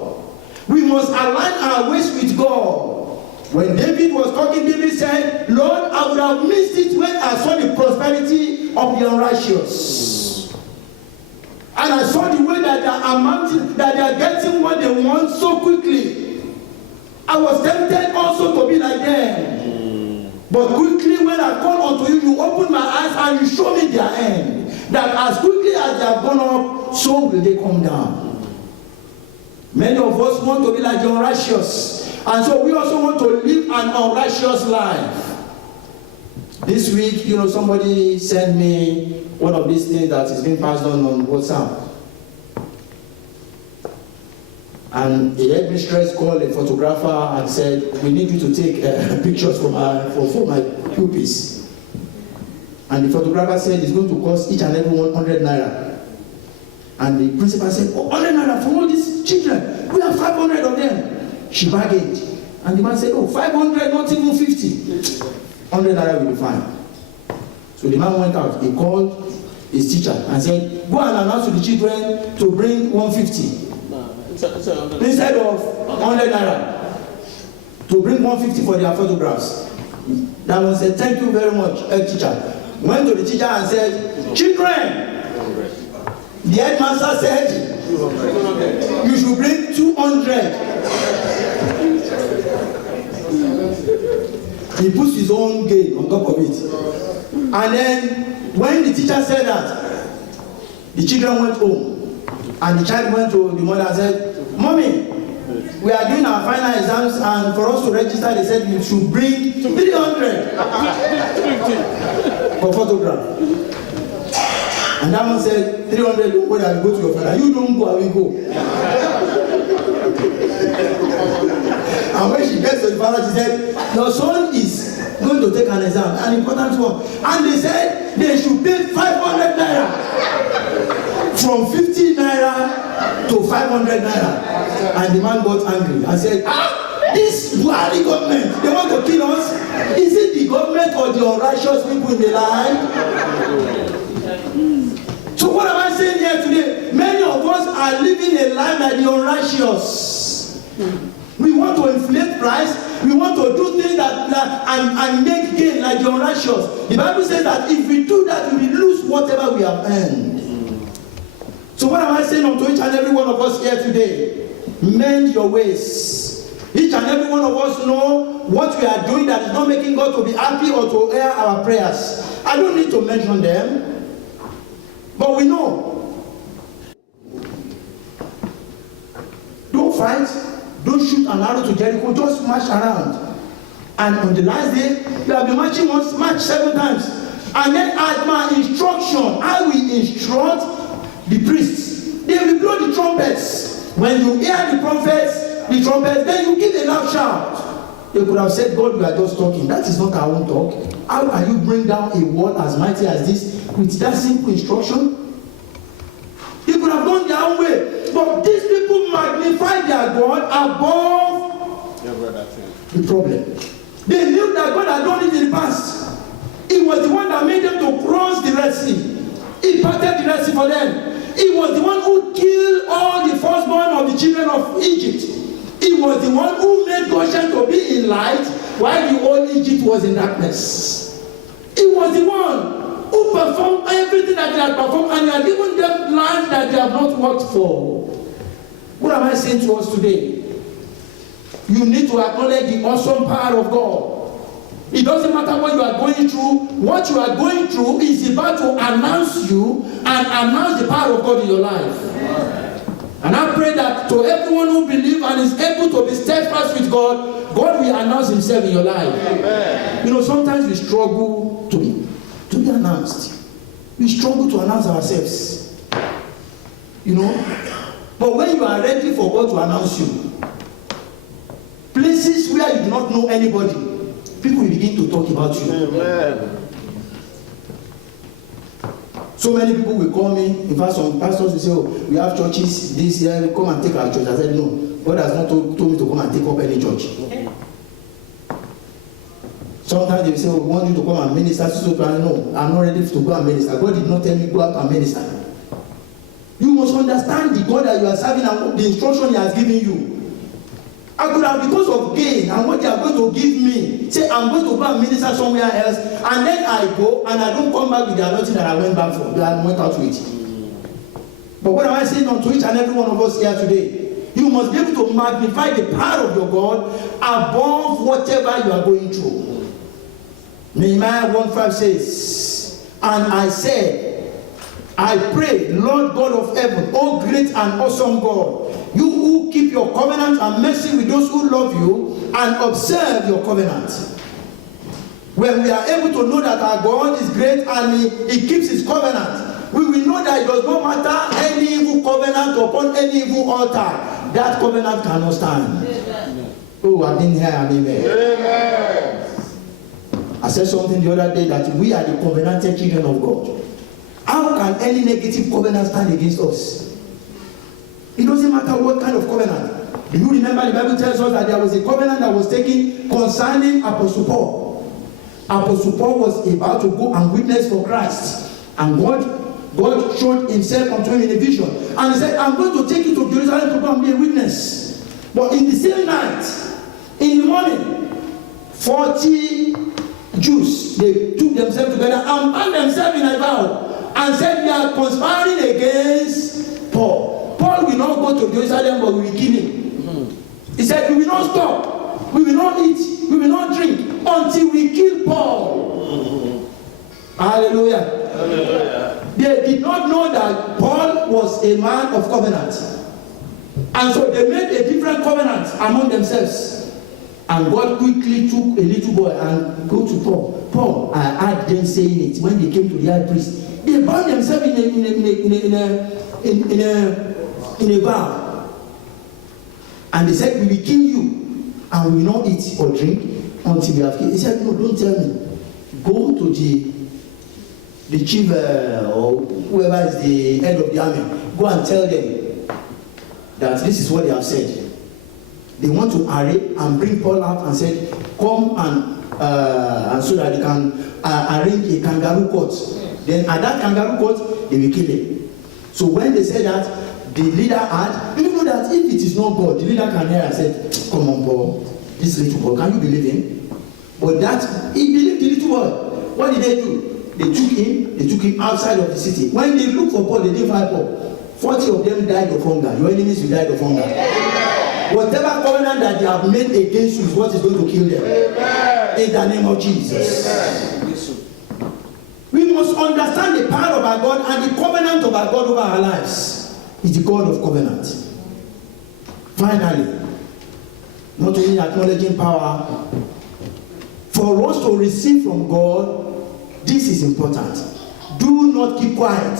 We must align our ways with God. When David was talking, David said, Lord, I would have missed it when I saw the prosperity of the unrighteous. And I saw the way that they are getting what they want so quickly. I was tempted also to be like them. But quickly when I call unto you, you open my eyes and you show me their end. That as quickly as they have gone up, so will they come down. Many of us want to be like the unrighteous. And so we also want to live an unrighteous life. This week, somebody sent me one of these things that is being passed on WhatsApp. And the headmistress called a photographer and said, we need you to take pictures for my pupils. And the photographer said it's going to cost each and every one 100 naira. And the principal said, oh, 100 naira for all these children. We have 500 of them. She bargained. And the man said, oh, 500, not even 50. 100 naira will be fine. So the man went out. He called his teacher and said, go and announce to the children to bring 150. Instead of 100 naira. To bring 150 for their photographs. That one said, thank you very much, teacher. Went to the teacher and said, children, the headmaster said, you should bring 200. He puts his own gain on top of it. And then, when the teacher said that, the children went home. And the child went to the mother and said, Mommy, we are doing our final exams, and for us to register, they said we should bring 300 for photograph. And that one said, 300, don't go there, I will go to your father. You don't go, I will go. And when she gets to the father, she said, your son is going to take an exam, an important one. And they said they should pay 500 naira. From 50 naira to 500 naira. And the man got angry and said, this Buhari government, they want to kill us. Is it the government or the unrighteous people in the land? So what am I saying here today? Many of us are living a life like the unrighteous. We want to inflate price. We want to do things and make gain like the unrighteous. The Bible says that if we do that, we will lose whatever we have earned. So what am I saying unto each and every one of us here today? Mend your ways. Each and every one of us know what we are doing that is not making God to be happy or to hear our prayers. I don't need to mention them, but we know. Don't fight. Don't shoot an arrow to Jericho. Just march around. And on the last day, you have been marching once, march 7 times. And then at my instruction, I will instruct the priests. They will blow the trumpets. When you hear the trumpets, then you give a loud shout. They could have said, God, we are just talking. That is not our own talk. How can you bring down a word as mighty as this with that simple instruction? They could have gone their own way. But these people magnify their God above the problem. They knew that God had done it in the past. It was the one that made them to cross the Red Sea. He parted the Red Sea for them. He was the one who killed all the firstborn of the children of Egypt. He was the one who made Goshen to be in light while the whole Egypt was in darkness. He was the one who performed everything that they had performed, and he had given them land that they have not worked for. What am I saying to us today? You need to acknowledge the awesome power of God. It doesn't matter what you are going through. What you are going through is about to announce you and announce the power of God in your life. And I pray that to everyone who believes and is able to be steadfast with God, God will announce himself in your life. Amen. You know, sometimes we struggle to be announced. We struggle to announce ourselves. You know? But when you are ready for God to announce you, places where you do not know anybody, people will begin to talk about you. Amen. So many people will call me. In fact, some pastors will say, oh, we have churches this year, come and take our church. I said, no, God has not told me to come and take up any church. Sometimes they will say, oh, we want you to come and minister. So no, I'm not ready to go and minister. God did not tell me go out and minister. You must understand the God that you are serving and the instruction he has given you. I could have, because of gain and what they are going to give me, say I'm going to go and minister somewhere else, and then I go and I don't come back with the anointing that I went back for, that I went out with. But what am I saying unto each and every one of us here today? You must be able to magnify the power of your God above whatever you are going through. Nehemiah 1:5 says, and I said, I pray, Lord God of heaven, O great and awesome God, you who keep your covenant and mercy with those who love you and observe your covenant. When we are able to know that our God is great and he keeps his covenant, we will know that it does not matter any evil covenant upon any evil altar. That covenant cannot stand. Amen. Oh, I didn't hear an amen. Amen. I said something the other day that we are the covenanted children of God. How can any negative covenant stand against us? It doesn't matter what kind of covenant. Do you remember the Bible tells us that there was a covenant that was taken concerning Apostle Paul? Apostle Paul was about to go and witness for Christ. And God showed himself unto him in a vision. And he said, I'm going to take you to Jerusalem to go and be a witness. But in the same night, in the morning, 40 Jews, they took themselves together and bound themselves in a vow and said, they are conspiring against Paul. Paul will not go to Jerusalem, but we will kill him. He said, we will not stop, we will not eat, we will not drink until we kill Paul. Hallelujah. Hallelujah. They did not know that Paul was a man of covenant. And so they made a different covenant among themselves. And God quickly took a little boy and go to Paul. Paul, I heard them saying it when they came to the high priest. They bound themselves in a vow. And they said, we will kill you and we will not eat or drink until we have killed. He said, no, don't tell me. Go to the chief or whoever is the head of the army. Go and tell them that this is what they have said. They want to array and bring Paul out and said, come and so that they can arrange a kangaroo court. Then at that kangaroo court, they will kill him. So when they said that, the leader had, you know that if it is not God, the leader can hear and said, come on, Paul, this little boy, can you believe him? But that, he believed the little boy. What did they do? They took him outside of the city. When they looked for Paul, they didn't find Paul. 40 of them died of hunger. Your enemies will die of hunger. Whatever covenant that they have made against you is what is going to kill them. Amen. In the name of Jesus. Amen. We must understand the power of our God and the covenant of our God over our lives. Is the God of covenant. Finally, not only acknowledging power, for us to receive from God, this is important. Do not keep quiet.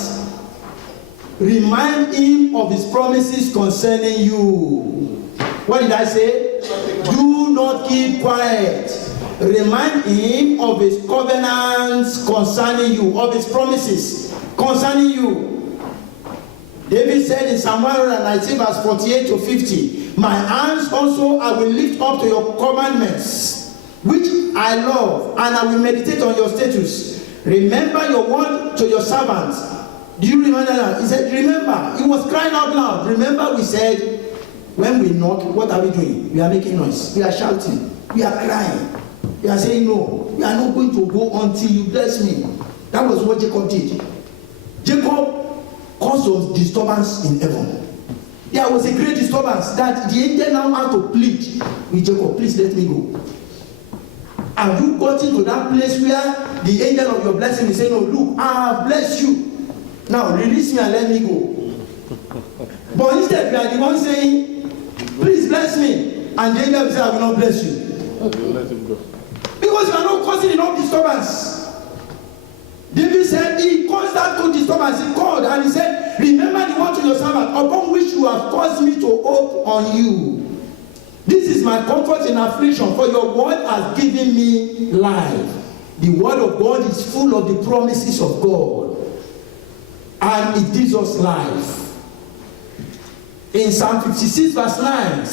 Remind him of his promises concerning you. What did I say? Do not keep quiet. Remind him of his covenants concerning you, of his promises concerning you. David said in Psalm 119 verse 48 to 50, my hands also I will lift up to your commandments, which I love, and I will meditate on your statutes. Remember your word to your servants. Do you remember that? He said, remember. He was crying out loud. Remember, we said, when we knock, what are we doing? We are making noise. We are shouting. We are crying. We are saying, no, we are not going to go until you bless me. That was what Jacob did. Jacob caused some disturbance in heaven. There was a great disturbance that the angel now had to plead with Jacob, please let me go. Have you gotten to that place where the angel of your blessing is saying, no, look, I have blessed you. Now release me and let me go. But instead, we are the ones saying, please bless me. And the angel will say, I will not bless you. Let him go. Because you are not causing enough disturbance. David said he caused that to disturbance. He called and he said, remember the word to your servant, upon which you have caused me to hope on you. This is my comfort in affliction, for your word has given me life. The word of God is full of the promises of God. And it gives us life. In Psalm 56 verse 9,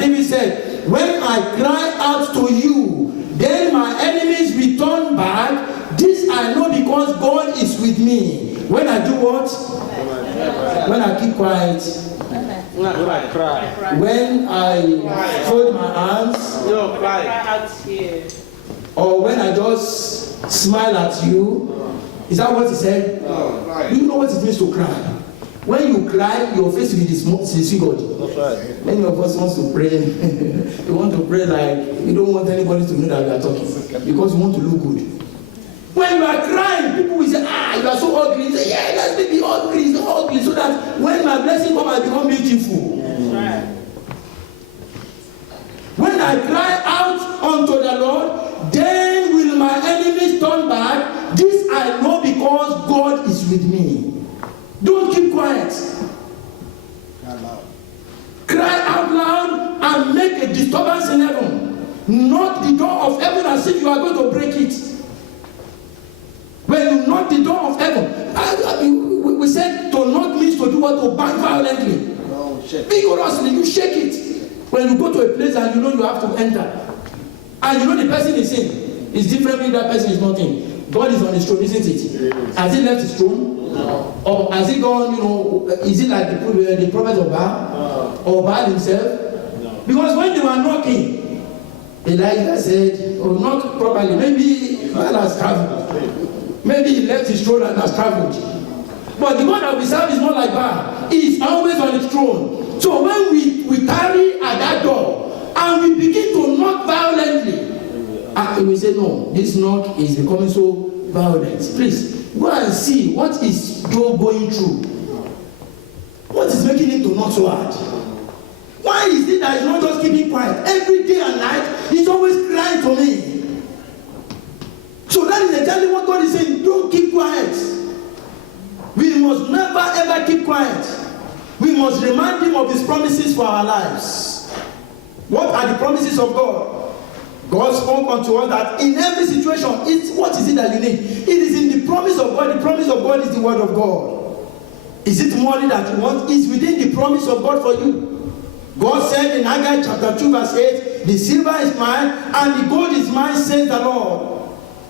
David said, when I cry out to you, then my enemies return back. This I know because God is with me. When I do what? When I keep quiet. When I cry. When I fold my hands. No, cry. Out here. Or when I just smile at you. Is that what he said? No. Do you know what it means to cry? When you cry, your face will be disfigured. That's right. Many of us want to pray. We want to pray like we don't want anybody to know that we are talking because we want to look good. When you are crying, people will say, you are so ugly. You say, yeah, let me be ugly. It's not ugly. So that when my blessing comes, I become beautiful. That's right. When I cry out unto the Lord, then will my enemies turn back. This I know because God is with me. Don't keep quiet. Cry out loud and make a disturbance in heaven. knock the door of heaven as if you are going to break it. When you knock the door of heaven, we said to knock means to do what? To bang violently. Vigorously, you shake it. When you go to a place and you know you have to enter, and you know the person is in, it's different when that person is not in. God is on his throne, isn't it? Has he left his throne? No. Or has he gone, is it like the prophet of Baal? Or Baal himself? No. Because when they were knocking, Elijah said, oh, knock properly. Maybe Baal has traveled. Maybe he left his throne and has traveled. But the God that we serve is not like Baal. He is always on his throne. So when we tarry at that door and we begin to knock violently, and we say, no, this knock is becoming so violent. Please, go and see what is Job going through. What is making him to knock so hard? Why is it that he's not just keeping quiet? Every day and night, he's always crying to me. So that is exactly what God is saying. Don't keep quiet. We must never ever keep quiet. We must remind him of his promises for our lives. What are the promises of God? God spoke unto us that in every situation, what is it that you need? It is in the promise of God. The promise of God is the word of God. Is it money that you want? It's within the promise of God for you. God said in Haggai chapter 2 verse 8, the silver is mine and the gold is mine, says the Lord.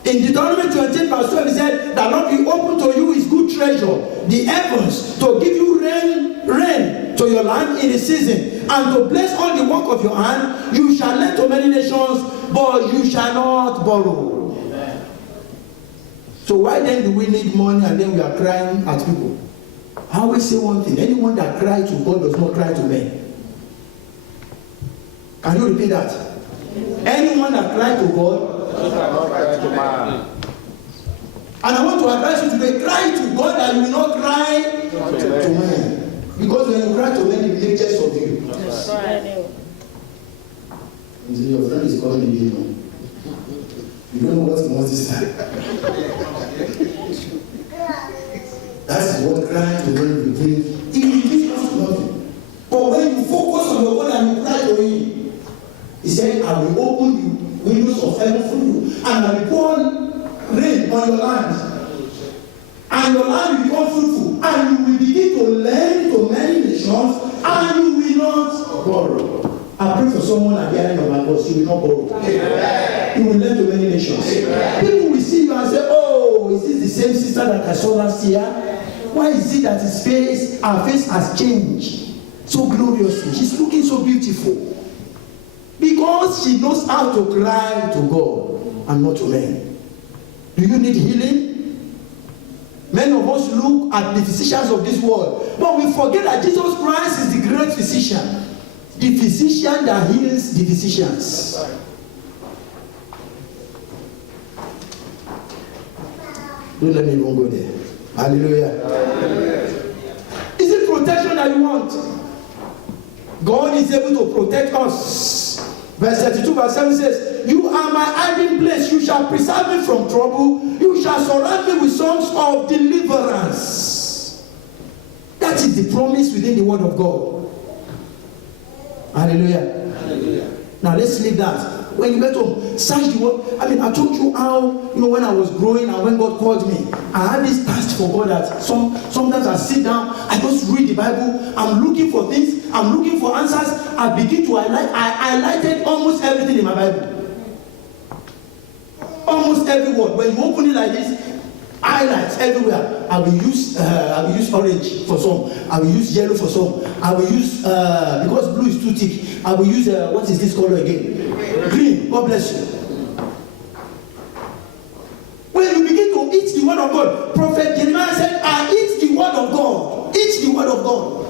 In Deuteronomy 28 verse 12, he said, the Lord will open to you his good treasure, the heavens, to give you rain to your land in the season, and to bless all the work of your hand. You shall lend to many nations, but you shall not borrow. Amen. So why then do we need money and then we are crying at people? I always say one thing: anyone that cries to God does not cry to men. Can you repeat that? Anyone that cries to God does not cry to man. And I want to advise you today: cry to God and you will not cry to men. Because when you cry to men, they make jest of you. Yes. You see, your friend is calling you. You don't know what he wants this time. That is what crying to men will bring. It will give us nothing. But when you focus on your God and you cry to him, he said, I will open the windows of heaven for you, and I will pour rain on your land. And your land will become fruitful, and you will begin to lend to many nations, and you will not borrow. I pray for someone at the end of my voice, you will not borrow. Amen. You will lend to many nations. Amen. People will see you and say, oh, is this the same sister that I saw last year? Why is it that her face has changed so gloriously? She's looking so beautiful. Because she knows how to cry to God and not to men. Do you need healing? Many of us look at the physicians of this world, but we forget that Jesus Christ is the great physician. The physician that heals the physicians. Don't let me even go there. Hallelujah. Hallelujah. Is it protection that you want? God is able to protect us. Verse 32, verse 7 says, you are my hiding place. You shall preserve me from trouble. You shall surround me with songs of deliverance. That is the promise within the word of God. Hallelujah. Hallelujah. Now let's leave that. When you get home, search the word. I told you how, when I was growing and when God called me, I had this thirst for God that sometimes I sit down, I just read the Bible, I'm looking for things, I'm looking for answers, I begin to highlight. I highlighted almost everything in my Bible. Almost every word. When you open it like this, highlights everywhere. I will use orange for some. I will use yellow for some. I will use because blue is too thick. I will use what is this color again? Green. God bless you. When you begin to eat the word of God, Prophet Jeremiah said, I eat the word of God. Eat the word of God.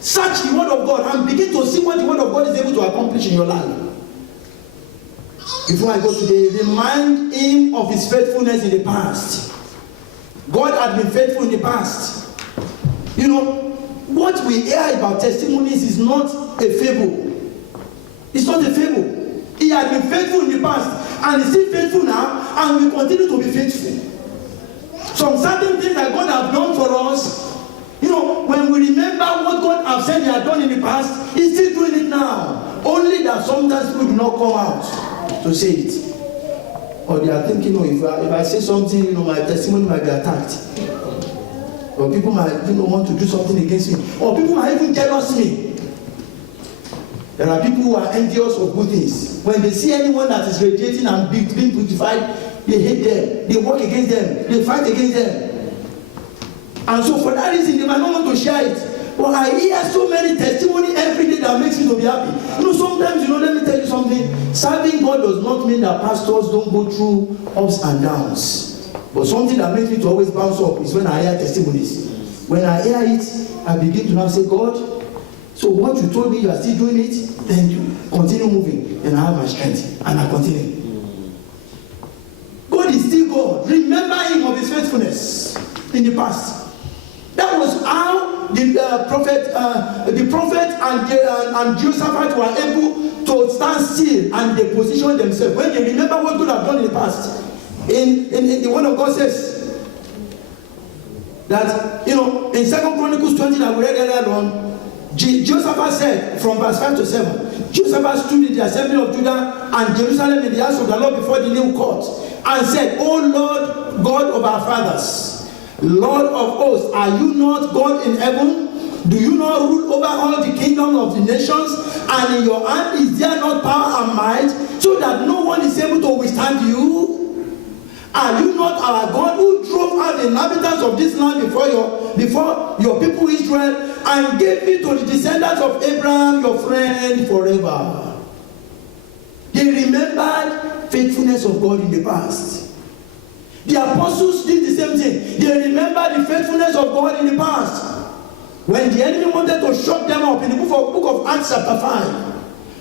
Search the word of God and begin to see what the word of God is able to accomplish in your life. Before I go today, remind him of his faithfulness in the past. God had been faithful in the past. What we hear about testimonies is not a fable. It's not a fable. He had been faithful in the past, and he's still faithful now, and will continue to be faithful. Some certain things that God has done for us, when we remember what God has said he had done in the past, he's still doing it now. Only that sometimes people do not come out to say it. Or they are thinking, if I say something, my testimony might be attacked. Or people might want to do something against me. Or people might even jealous me. There are people who are envious of good things. When they see anyone that is radiating and being beautified, they hate them, they work against them, they fight against them. And so for that reason, they might not want to share it. But I hear so many testimonies every day that makes me to be happy. Sometimes, let me tell you something. Serving God does not mean that pastors don't go through ups and downs. But something that makes me to always bounce up is when I hear testimonies. When I hear it, I begin to now say, God, so what you told me, you are still doing it, then you continue moving. And I have my strength, and I continue. God is still God. Remember him of his faithfulness in the past. That was how the prophet and Jehoshaphat were able to stand still and they position themselves. When they remember what God had done in the past. In the word of God says that, in 2 Chronicles 20 that we read earlier on, Jehoshaphat said from verse 5 to 7, Jehoshaphat stood in the assembly of Judah and Jerusalem in the house of the Lord before the new court and said, O Lord, God of our fathers, Lord of hosts, are you not God in heaven? Do you not rule over all the kingdoms of the nations? And in your hand is there not power and might, so that no one is able to withstand you? Are you not our God who drove out the inhabitants of this land before your people Israel and gave me to the descendants of Abraham, your friend, forever? They remembered faithfulness of God in the past. The apostles did the same thing. They remembered the faithfulness of God in the past. When the enemy wanted to shut them up in the book of Acts chapter 5,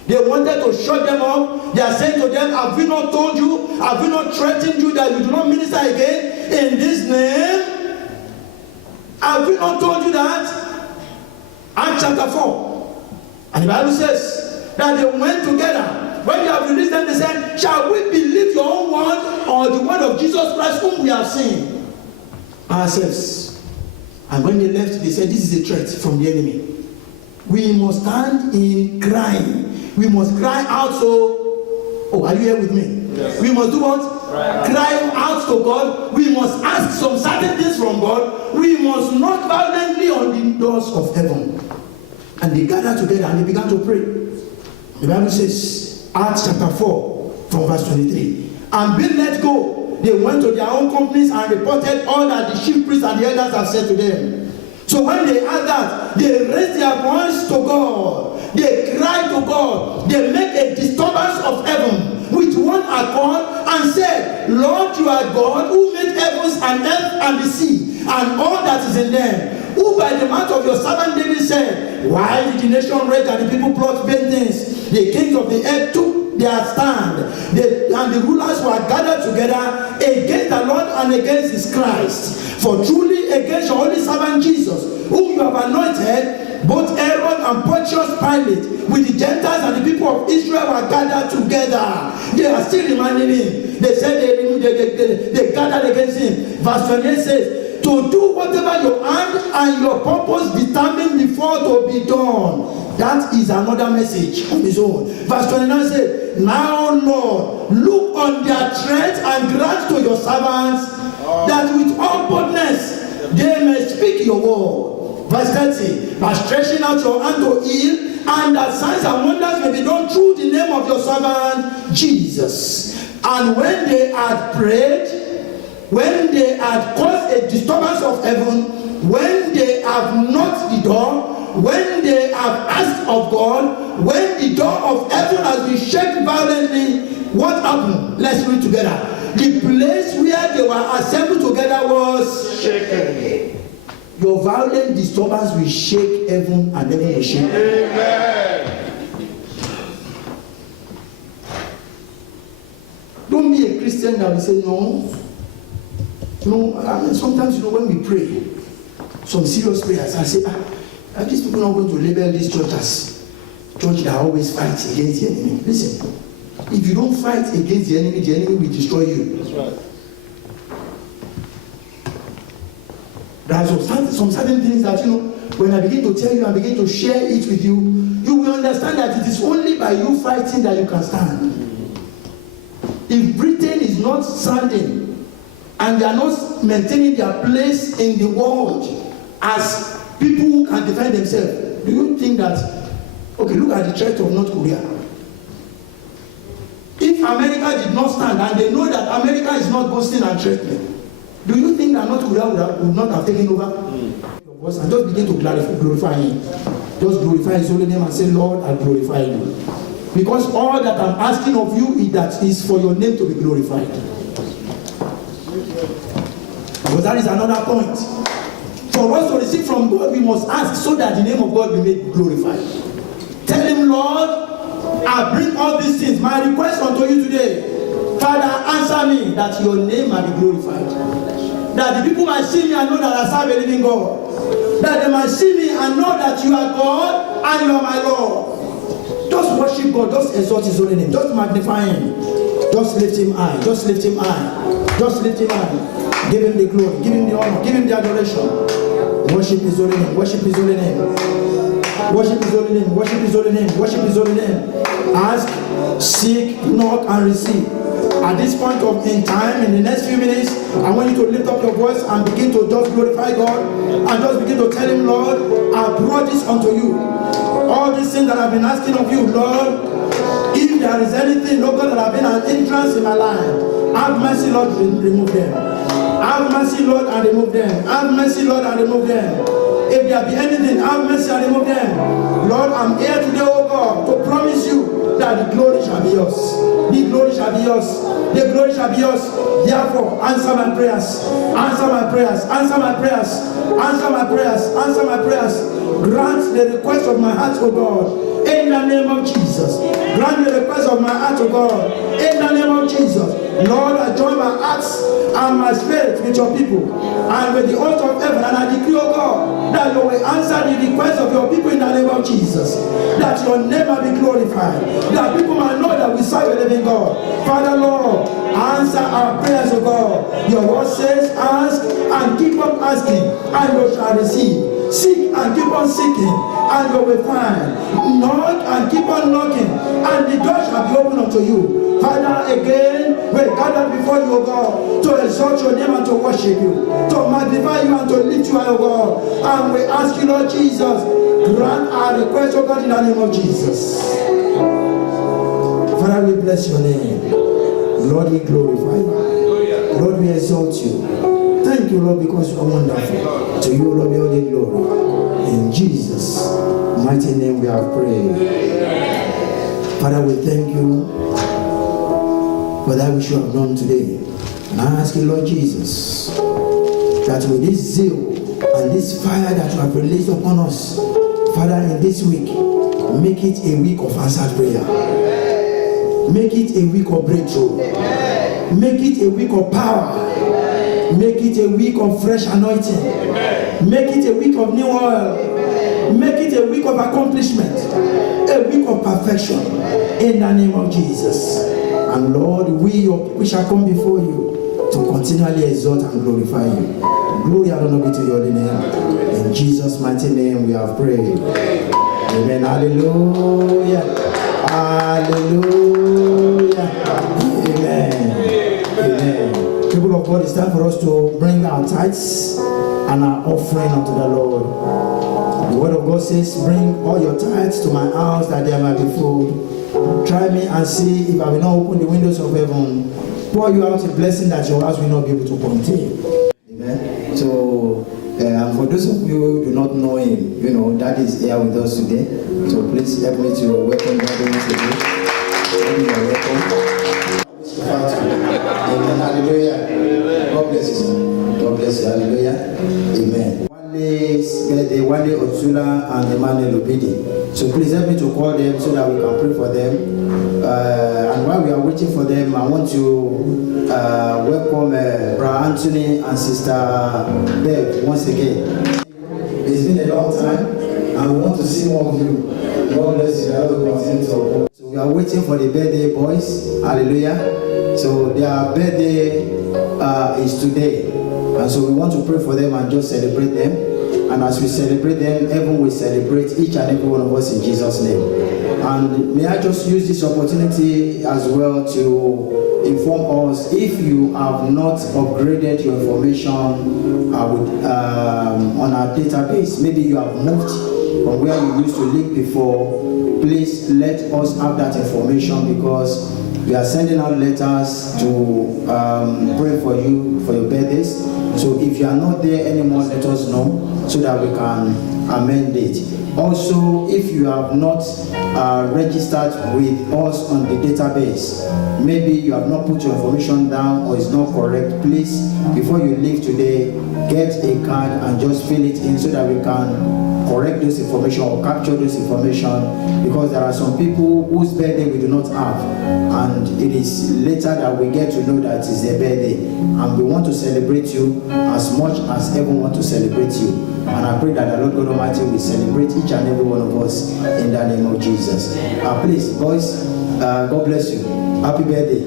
they wanted to shut them up. They are saying to them, have we not told you, have we not threatened you that you do not minister again in this name? Have we not told you that? Acts chapter 4. And the Bible says that they went together. When they have released them, they said, shall we believe your own word or the word of Jesus Christ whom we have seen ourselves? And when they left, they said, this is a threat from the enemy. We must stand in crying. We must cry out. Are you here with me? Yes. We must do what? Cry out to God. We must ask some certain things from God. We must knock violently on the doors of heaven. And they gathered together and they began to pray. The Bible says, Acts chapter 4, from verse 23. And being let go, they went to their own companies and reported all that the chief priests and the elders have said to them. So when they heard that, they raised their voice to God. They cried to God. They make a disturbance of heaven with one accord and said, Lord, you are God who made heavens and earth and the sea and all that is in them, who by the mouth of your servant David said, why did the nation rage and the people plot vain things? The kings of the earth took their stand, and the rulers were gathered together against the Lord and against his Christ. For truly against your holy servant Jesus, whom you have anointed, both Aaron and Pontius Pilate, with the Gentiles and the people of Israel were gathered together. They are still reminding him. They said they gathered against him. Verse 28 says, to do whatever your hand and your purpose determined before to be done. That is another message on his own. Verse 29 says, now Lord, look on their threats and grant to your servants that with all boldness they may speak your word. Verse 30, by stretching out your hand to heal, and that signs and wonders may be done through the name of your servant Jesus. And when they had prayed, when they had caused a disturbance of heaven, when they have knocked the door, when they have asked of God, when the door of heaven has been shaken violently, what happened? Let's read together. The place where they were assembled together was shaken. Your violent disturbance will shake heaven and heaven will shake. Amen. Don't be a Christian that will say no. No, I mean, sometimes when we pray, some serious prayers, I say, are these people not going to label this church as church that always fights against the enemy? Listen, if you don't fight against the enemy will destroy you. That's right. There are some certain things that, when I begin to tell you and begin to share it with you, you will understand that it is only by you fighting that you can stand. If Britain is not standing and they are not maintaining their place in the world as people who can defend themselves, do you think that, okay, look at the threat of North Korea. If America did not stand and they know that America is not boasting and threatening, do you think that North Korea would not have taken over? And just begin to glorify him. Just glorify his holy name and say, Lord, I glorify you. Because all that I'm asking of you is for your name to be glorified. Because that is another point. For us to receive from God, we must ask so that the name of God will be made glorified. Tell him, Lord, I bring all these things. My request unto you today, Father, answer me that your name might be glorified. That the people might see me and know that I serve a living God. That they might see me and know that you are God and you are my Lord. Just worship God, just exalt his holy name, just magnify him, just lift him high, just lift him high, just lift him high. Give him the glory, give him the honor, give him the adoration. Worship his holy name, worship his holy name. Worship his holy name, worship his holy name, worship his holy name. Ask, seek, knock, and receive. At this point in time, in the next few minutes, I want you to lift up your voice and begin to just glorify God and just begin to tell him, Lord, I brought this unto you. All these things that I've been asking of you, Lord, if there is anything, Lord God, that have been an entrance in my life, have mercy, Lord, remove them. Have mercy, Lord, and remove them. Have mercy, Lord, and remove them. If there be anything, have mercy and remove them. Lord, I'm here today, oh God, to promise you that the glory shall be yours. The glory shall be yours. The glory shall be yours. Therefore, answer my prayers. Answer my prayers. Answer my prayers. Answer my prayers. Answer my prayers. Grant the request of my heart, O God, in the name of Jesus. Grant the request of my heart, O God, in the name of Jesus. Lord, I join my hearts and my spirit with your people and with the host of heaven, and I decree, O God, that you will answer the request of your people in the name of Jesus. That your name will be glorified. That people might know that we serve a living God. Father, Lord, answer our prayers, O God. Your word says, ask and keep on asking, and you shall receive. Seek and keep on seeking, and you will find. Knock and keep on knocking, and the door shall be opened unto you. Father, again, we gather before you, O God, to exalt your name and to worship you, to magnify you and to lift you, O God. And we ask you, Lord Jesus, grant our request, O God, in the name of Jesus. Father, we bless your name. Lord, we glorify you. Lord, we exalt you. Thank you, Lord, because you are wonderful. To you, Lord, be all the glory. In Jesus' mighty name we have prayed. Father, we thank you for that which you have done today. And I ask you, Lord Jesus, that with this zeal and this fire that you have released upon us, Father, in this week, make it a week of answered prayer. Make it a week of breakthrough. Make it a week of power. Make it a week of fresh anointing. Make it a week of new oil. Make it a week of accomplishment. A week of perfection. In the name of Jesus. And Lord, we shall come before you to continually exalt and glorify you. Glory and honor be to your name. In Jesus' mighty name we have prayed. Amen. Hallelujah. Hallelujah. Amen. Amen. People of God, it's time for us to bring our tithes and our offering unto the Lord. The word of God says, bring all your tithes to my house that there might be food. Try me and see if I will not open the windows of heaven, pour you out a blessing that your house will not be able to contain. Amen. So, for those of you who do not know him, you know, that is here with us today. So please help me to welcome God once again. You are welcome. Amen. Hallelujah. God bless you. God bless you. Hallelujah. Amen. Wale's birthday, Wale Otsula and Emmanuel Obidi. So please help me to call them so that we can pray for them. And while we are waiting for them, I want to welcome Brother Anthony and Sister Bev once again. It's been a long time, and we want to see more of you. God bless you. I will continue to support. So we are waiting for the birthday boys. Hallelujah. So their birthday is today, and so we want to pray for them and just celebrate them. And as we celebrate them, heaven will celebrate each and every one of us in Jesus' name. And may I just use this opportunity as well to inform us, if you have not upgraded your information on our database, maybe you have moved from where you used to live before, please let us have that information, because we are sending out letters to pray for you for your birthdays. So if you are not there anymore, let us know so that we can amend it. Also, if you have not registered with us on the database, maybe you have not put your information down or it's not correct, please, before you leave today, get a card and just fill it in so that we can correct those information or capture those information, because there are some people whose birthday we do not have, and it is later that we get to know that it's their birthday, and we want to celebrate you as much as everyone wants to celebrate you. And I pray that the Lord God Almighty will celebrate each and every one of us in the name of Jesus. Please, boys, God bless you. Happy birthday.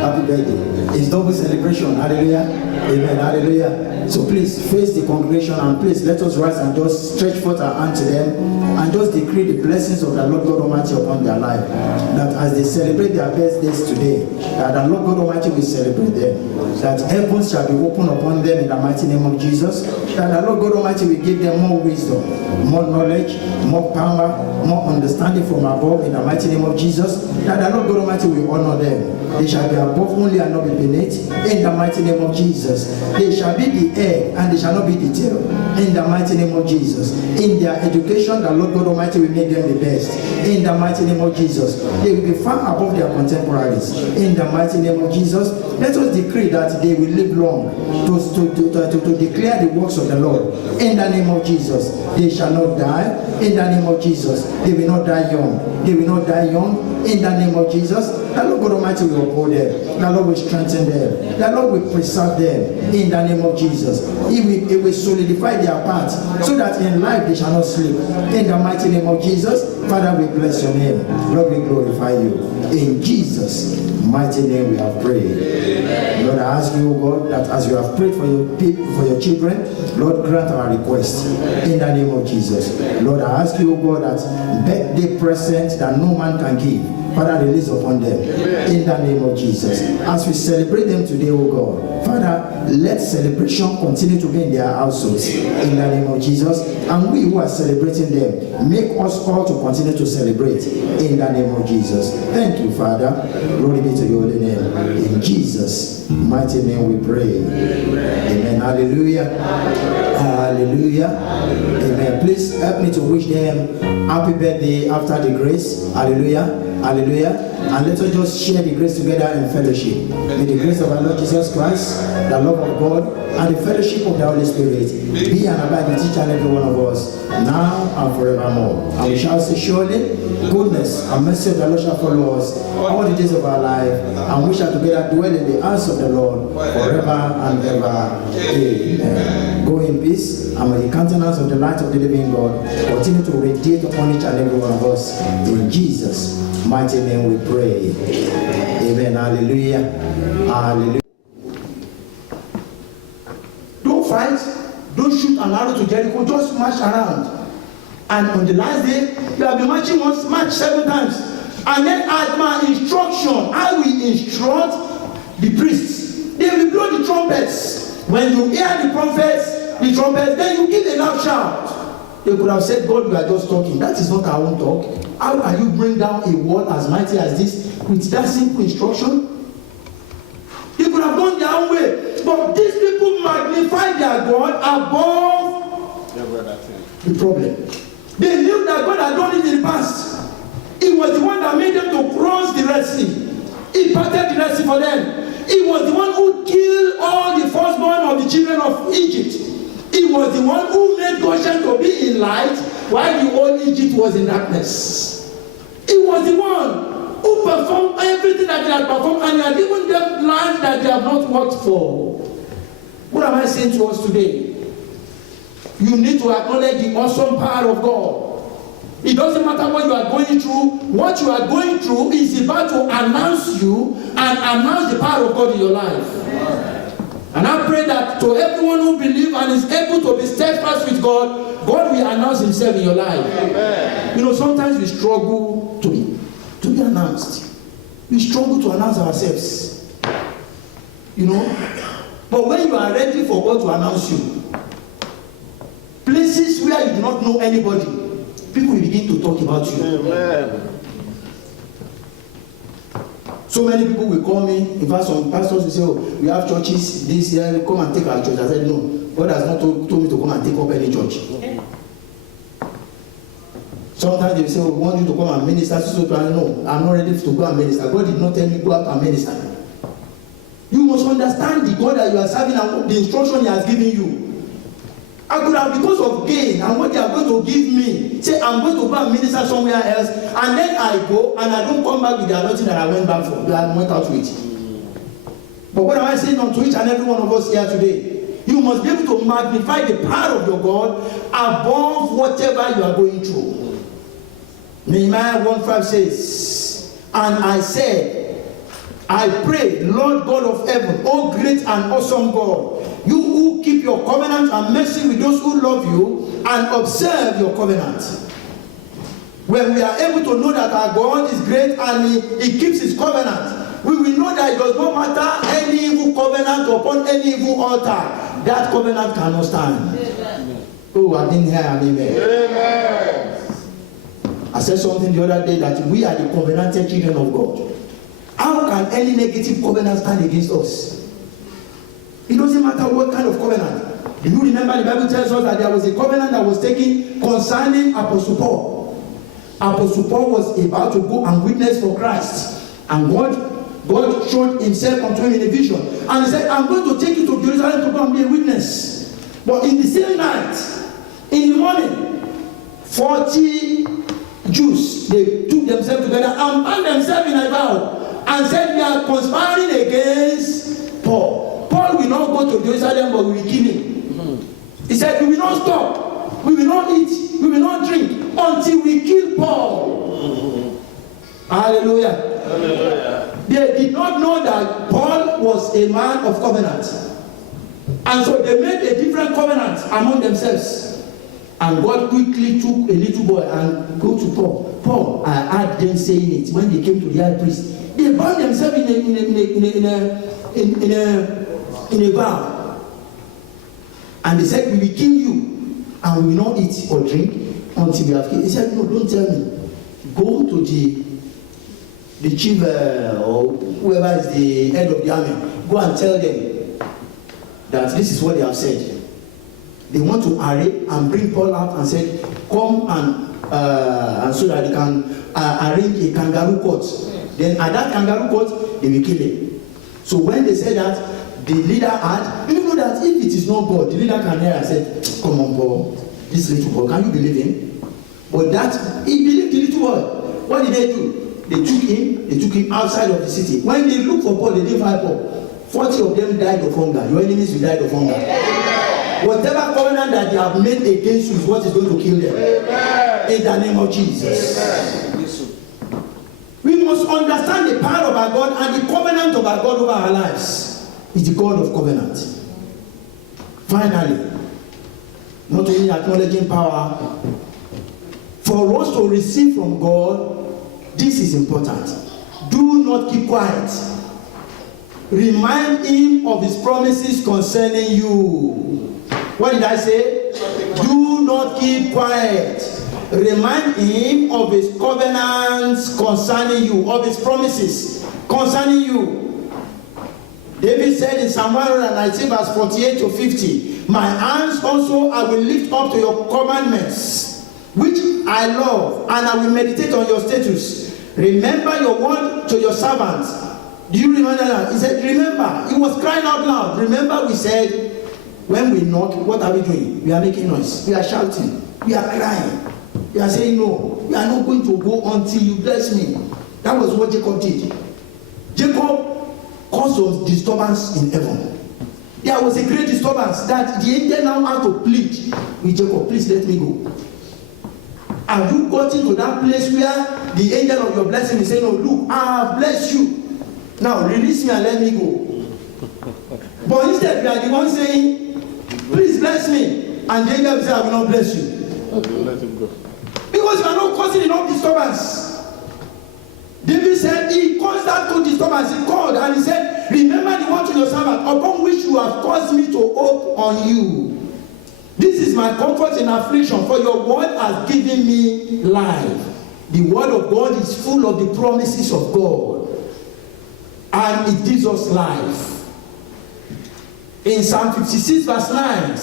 Happy birthday. It's double celebration. Hallelujah. Amen. Hallelujah. So please face the congregation, and please let us rise and just stretch forth our hand to them and just decree the blessings of the Lord God Almighty upon their life. That as they celebrate their birthdays today, that the Lord God Almighty will celebrate them. That heavens shall be open upon them in the mighty name of Jesus. That the Lord God Almighty will give them more wisdom, more knowledge, more power, more understanding from above in the mighty name of Jesus. That the Lord God Almighty will honor them. They shall be above only and not be beneath in the mighty name of Jesus. They shall be the head and they shall not be the tail in the mighty name of Jesus. In their education, the Lord God Almighty will make them the best in the mighty name of Jesus. They will be far above their contemporaries in the mighty name of Jesus. Let us decree that they will live long to declare the works of the Lord in the name of Jesus. They shall not die in the name of Jesus. They will not die young. They will not die young in the name of Jesus. The Lord God Almighty will uphold them. The Lord will strengthen them. The Lord will preserve them in the name of Jesus. He will solidify their path so that in life they shall not sleep. In the mighty name of Jesus, Father, we bless your name. Lord, we glorify you. In Jesus' mighty name we have prayed. Amen. Lord, I ask you, God, that as you have prayed for your people, for your children, Lord, grant our request in the name of Jesus. Lord, I ask you, God, that birthday present that no man can give, Father, release upon them in the name of Jesus. As we celebrate them today, oh God, Father, let celebration continue to be in their households in the name of Jesus. And we who are celebrating them, make us all to continue to celebrate in the name of Jesus. Thank you, Father. Glory be to your holy name. In Jesus' mighty name we pray. Amen. Hallelujah. Hallelujah. Amen. Please help me to wish them happy birthday after the grace. Hallelujah. Hallelujah. And let us just share the grace together in fellowship. May the grace of our Lord Jesus Christ, the love of God, and the fellowship of the Holy Spirit be and abide with each and every one of us, now and forevermore. And we shall say, surely goodness and mercy of the Lord shall follow us all the days of our life, and we shall together dwell in the house of the Lord forever and ever. Amen. Go in peace, and may the countenance of the light of the living God continue to radiate upon each and every one of us. In Jesus' mighty name we pray. Amen. Hallelujah. Hallelujah. Don't fight, don't shoot an arrow to Jericho, just march around. And on the last day, you have been marching once, march 7 times. And then at my instruction, I will instruct the priests. They will blow the trumpets. When you hear the trumpets, then you give a loud shout. They could have said, God, you are just talking. That is not our own talk. How can you bring down a word as mighty as this with that simple instruction? They could have gone their own way. But these people magnify their God above the problem. They knew that God had done it in the past. It was the one that made them to cross the Red Sea. He parted the Red Sea for them. He was the one who killed all the firstborn of the children of Egypt. He was the one who made Goshen to be in light while the whole Egypt was in darkness. He was the one who performed everything that they had performed, and he had given them land that they have not worked for. What am I saying to us today? You need to acknowledge the awesome power of God. It doesn't matter what you are going through. What you are going through is about to announce you and announce the power of God in your life. And I pray that to everyone who believes and is able to be steadfast with God, God will announce himself in your life. Amen. You know, sometimes we struggle to be announced. We struggle to announce ourselves. You know? But when you are ready for God to announce you, places where you do not know anybody, people will begin to talk about you. Amen. So many people will call me. In fact, some pastors will say, "Oh, we have churches this year. Come and take our church." I said, "No, God has not told me to come and take up any church." Sometimes they will say, "Oh, we want you to come and minister." So no, I'm not ready to go and minister. God did not tell me go out and minister. You must understand the God that you are serving and the instruction He has given you. I could have, because of gain and what they are going to give me, say I'm going to go and minister somewhere else, and then I go and I don't come back with the anointing that I went back for, that I went out with. But what am I saying unto each and every one of us here today? You must be able to magnify the power of your God above whatever you are going through. Nehemiah 1:5 says, "And I said, I pray, Lord God of heaven, O great and awesome God, you who keep your covenant and mercy with those who love you and observe your covenant." When we are able to know that our God is great and he keeps his covenant, we will know that it does not matter any evil covenant upon any evil altar, that covenant cannot stand. Amen. Oh, I didn't hear an amen. Amen. I said something the other day that we are the covenanted children of God. How can any negative covenant stand against us? It doesn't matter what kind of covenant. Do you remember the Bible tells us that there was a covenant that was taken concerning Apostle Paul? Apostle Paul was about to go and witness for Christ. And God showed himself unto him in a vision. And he said, "I'm going to take you to Jerusalem to go and be a witness." But in the same night, in the morning, 40 Jews, they took themselves together and bound themselves in a vow and said, "We are conspiring against Paul. Paul will not go to Jerusalem, but we will kill him." He said, "We will not stop. We will not eat. We will not drink until we kill Paul." Hallelujah. Hallelujah. They did not know that Paul was a man of covenant. And so they made a different covenant among themselves. And God quickly took a little boy and go to Paul. Paul, I heard them saying it when they came to the high priest. They bound themselves in a vow. And they said, "We will kill you and we will not eat or drink until we have killed." He said, "No, don't tell me. Go to the chief or whoever is the head of the army. Go and tell them that this is what they have said." They want to array and bring Paul out and said, "Come and so that they can arrange a kangaroo court." Then at that kangaroo court, they will kill him. So when they said that, the leader had, you know that if it is not God, the leader can hear and said, "Come on, Paul, this little boy, can you believe him?" But that, he believed the little boy. What did they do? They took him outside of the city. When they looked for Paul, they didn't find Paul. 40 of them died of hunger. Your enemies will die of hunger. Whatever covenant that they have made against you is what is going to kill them. Amen. In the name of Jesus. Amen. We must understand the power of our God and the covenant of our God over our lives. Is the God of covenant. Finally, not only acknowledging power, for us to receive from God, this is important. Do not keep quiet. Remind him of his promises concerning you. What did I say? Do not keep quiet. Remind him of his covenants concerning you, of his promises concerning you. David said in Psalm 119 verse 48 to 50, "My hands also I will lift up to your commandments, which I love, and I will meditate on your statutes. Remember your word to your servants." Do you remember that? He said, remember. He was crying out loud. Remember, we said, when we knock, what are we doing? We are making noise. We are shouting. We are crying. We are saying, "No, we are not going to go until you bless me." That was what Jacob did. Jacob caused a disturbance in heaven. There was a great disturbance that the angel now had to plead with Jacob, "Please let me go." Have you gotten to that place where the angel of your blessing is saying, "No, look, I have blessed you. Now release me and let me go"? But instead, we are the ones saying, please bless me. And David will say, I will not bless you. Let him go. Because you are not causing enough disturbance. David said he caused that to disturbance. He called and he said, remember the word to your servant, upon which you have caused me to hope on you. This is my comfort in affliction, for your word has given me life. The word of God is full of the promises of God. And it gives us life. In Psalm 56 verse 9,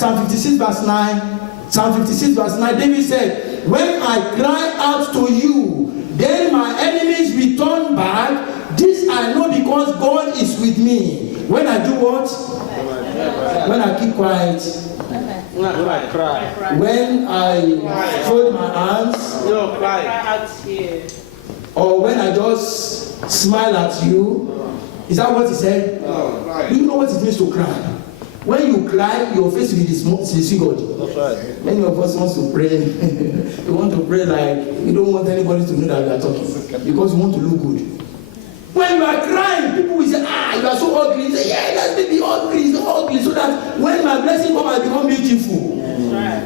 David said, when I cry out to you, then my enemies return back. This I know because God is with me. When I do what? When I keep quiet. When I cry. When I fold my hands. Or when I just smile at you. Is that what he said? Do you know what it means to cry? When you cry, your face will be disfigured. That's right. Many of us want to pray. We want to pray like we don't want anybody to know that we are talking because we want to look good. When you are crying, people will say, you are so ugly. You say, yeah, let's make me ugly, so ugly, so that when my blessing comes, I become beautiful. That's right.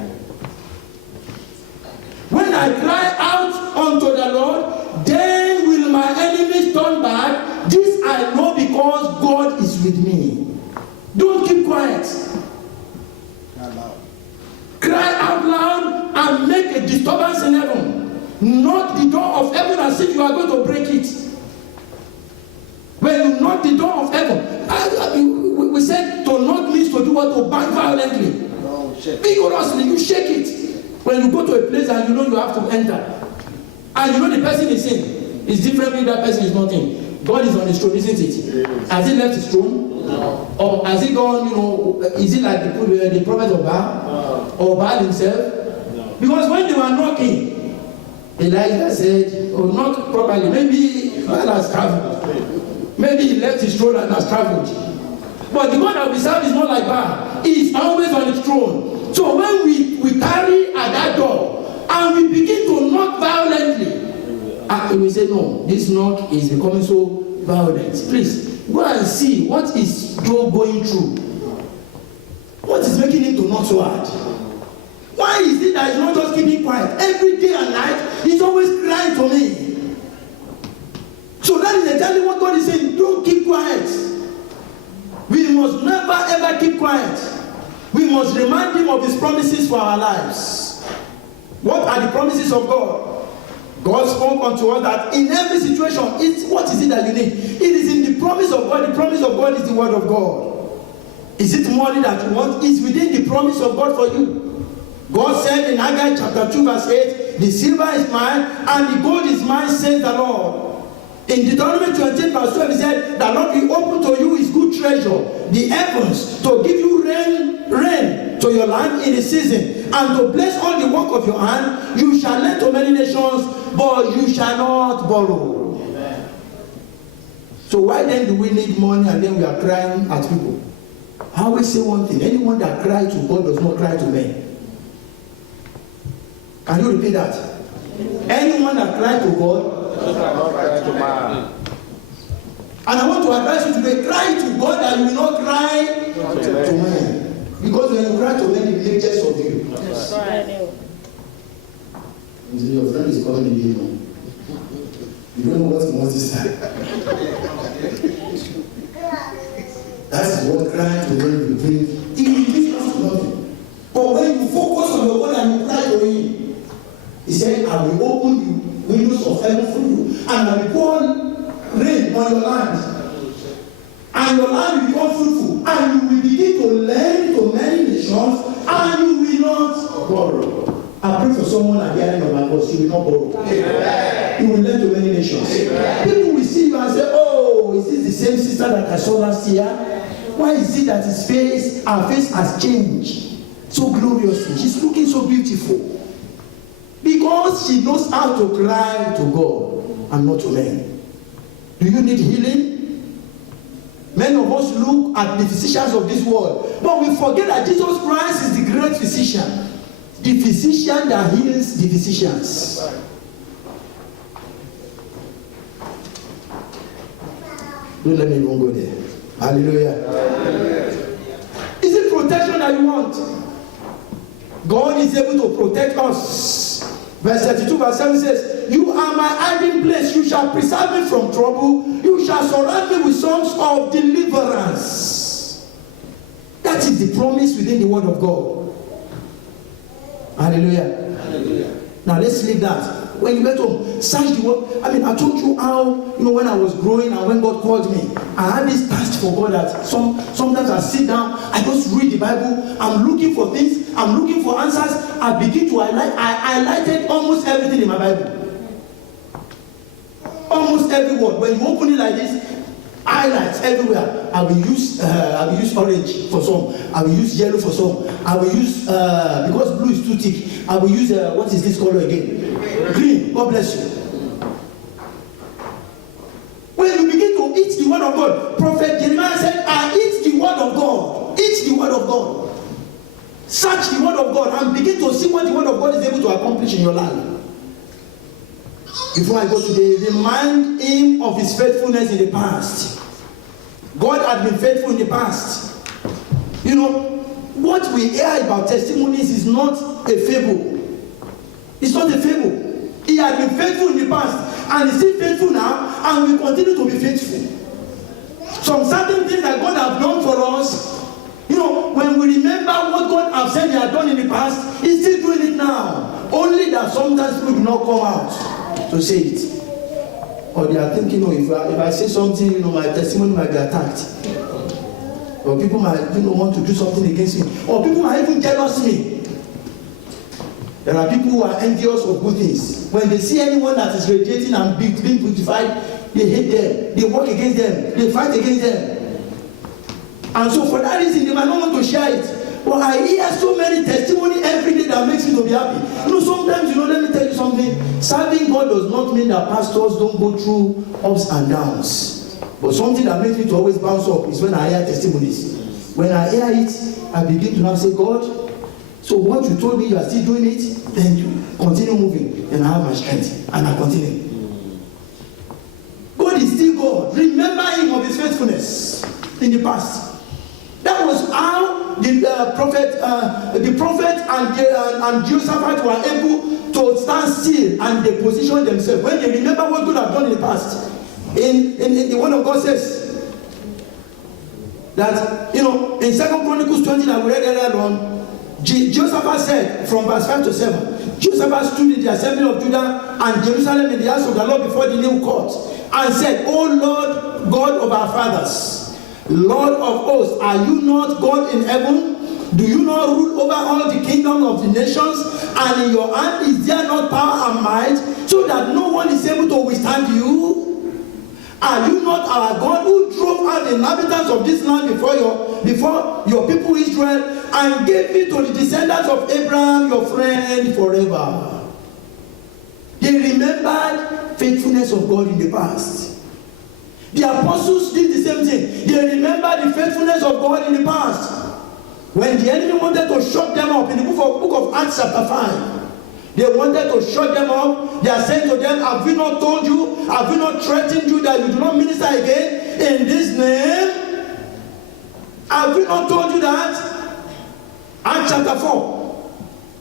When I cry out unto the Lord, then will my enemies turn back. This I know because God is with me. Don't keep quiet. Cry out loud and make a disturbance in heaven. Knock the door of heaven as if you are going to break it. When you knock the door of heaven, we said to knock means to do what? To bang violently. Vigorously, you shake it. When you go to a place and you know you have to enter, and you know the person is in, it's different if that person is not in. God is on his throne, isn't it? Has he left his throne? No. Or has he gone, is it like the prophet of Baal? No. Or Baal himself? No. Because when they were knocking, Elijah said, knock properly. Maybe Baal has traveled. Maybe he left his throne and has traveled. But the God that we serve is not like Baal. He is always on his throne. So when we tarry at that door and we begin to knock violently, we say, no, this knock is becoming so violent. Please, go and see what is Job going through. What is making him to knock so hard? Why is it that he's not just keeping quiet? Every day and night, he's always crying to me. So that is exactly what God is saying. Don't keep quiet. We must never ever keep quiet. We must remind him of his promises for our lives. What are the promises of God? God spoke unto us that in every situation, what is it that you need? It is in the promise of God. The promise of God is the word of God. Is it money that you want? It's within the promise of God for you. God said in Haggai chapter 2 verse 8, the silver is mine and the gold is mine, says the Lord. In Deuteronomy 28 verse 12, he said, the Lord will open to you his good treasure, the heavens, to give you rain to your land in the season, and to bless all the work of your hand. You shall lend to many nations, but you shall not borrow. Amen. So why then do we need money and then we are crying at people? I always say one thing: anyone that cries to God does not cry to men. Can you repeat that? Anyone that cries to God does not cry to man. And I want to advise you today: cry to God that you will not cry to men. Because when you cry to men, he will make jest of you. That's right. Your friend is calling you. You don't know what he wants to say. That is what crying to men will bring. It will give us nothing. But when you focus on your God and you cry to him, he said, I will open the windows of heaven for you, and I will pour rain on your land. And your land will become fruitful, and you will begin to lend to many nations, and you will not borrow. I pray for someone at the end of my voice, you will not borrow. Amen. You will lend to many nations. Amen. People will see you and say, oh, is this the same sister that I saw last year? Why is it that her face has changed so gloriously? She's looking so beautiful. Because she knows how to cry to God and not to men. Do you need healing? Many of us look at the physicians of this world, but we forget that Jesus Christ is the great physician. The physician that heals the physicians. Don't let me even go there. Hallelujah. that you want. God is able to protect us. Verse 32, verse 7 says, you are my hiding place. You shall preserve me from trouble. You shall surround me with songs of deliverance. That is the promise within the word of God. Hallelujah. Hallelujah. Now let's leave that. When you get home, search the word. I told you how, when I was growing and when God called me, I had this thirst for God that sometimes I sit down, I just read the Bible, I'm looking for things, I'm looking for answers, I begin to highlight. I highlighted almost everything in my Bible. Almost every word. When you open it like this, highlights everywhere. I will use orange for some. I will use yellow for some. I will use because blue is too thick. I will use what is this color again? Green. God bless you. When you begin to eat the word of God, Prophet Jeremiah said, "I eat the word of God. Eat the word of God. Search the word of God and begin to see what the word of God is able to accomplish in your life." Before I go today, remind him of his faithfulness in the past. God had been faithful in the past. What we hear about testimonies is not a fable. It's not a fable. He had been faithful in the past and is still faithful now and will continue to be faithful. Some certain things that God has done for us, when we remember what God has said he had done in the past, he's still doing it now. Only that sometimes people do not come out to say it. Or they are thinking, if I say something, my testimony might be attacked. Or people might want to do something against me. Or people might even jealous me. There are people who are envious of good things. When they see anyone that is radiating and being beautified, they hate them. They work against them. They fight against them. And so for that reason, they might not want to share it. But I hear so many testimonies every day that makes me to be happy. Sometimes, let me tell you something. Serving God does not mean that pastors don't go through ups and downs. But something that makes me to always bounce up is when I hear testimonies. When I hear it, I begin to now say, God, so what you told me, you are still doing it, then you continue moving. Then I have my strength, and I continue. God is still God. Remember him of his faithfulness in the past. That was how the prophet and Jehoshaphat were able to stand still and they position themselves. When they remember what God had done in the past. In the word of God says that, in 2 Chronicles 20 that we read earlier on, Jehoshaphat said from verse 5 to 7, Jehoshaphat stood in the assembly of Judah and Jerusalem in the house of the Lord before the new court and said, O Lord God of our fathers, Lord of hosts, are you not God in heaven? Do you not rule over all the kingdoms of the nations? And in your hand is there not power and might, so that no one is able to withstand you? Are you not our God who drove out the inhabitants of this land before your people Israel and gave it to the descendants of Abraham, your friend, forever? They remembered faithfulness of God in the past. The apostles did the same thing. They remembered the faithfulness of God in the past. When the enemy wanted to shut them up, in the book of Acts chapter 5, they wanted to shut them up. They are saying to them, have we not told you, have we not threatened you that you do not minister again in this name? Have we not told you that? Acts chapter 4.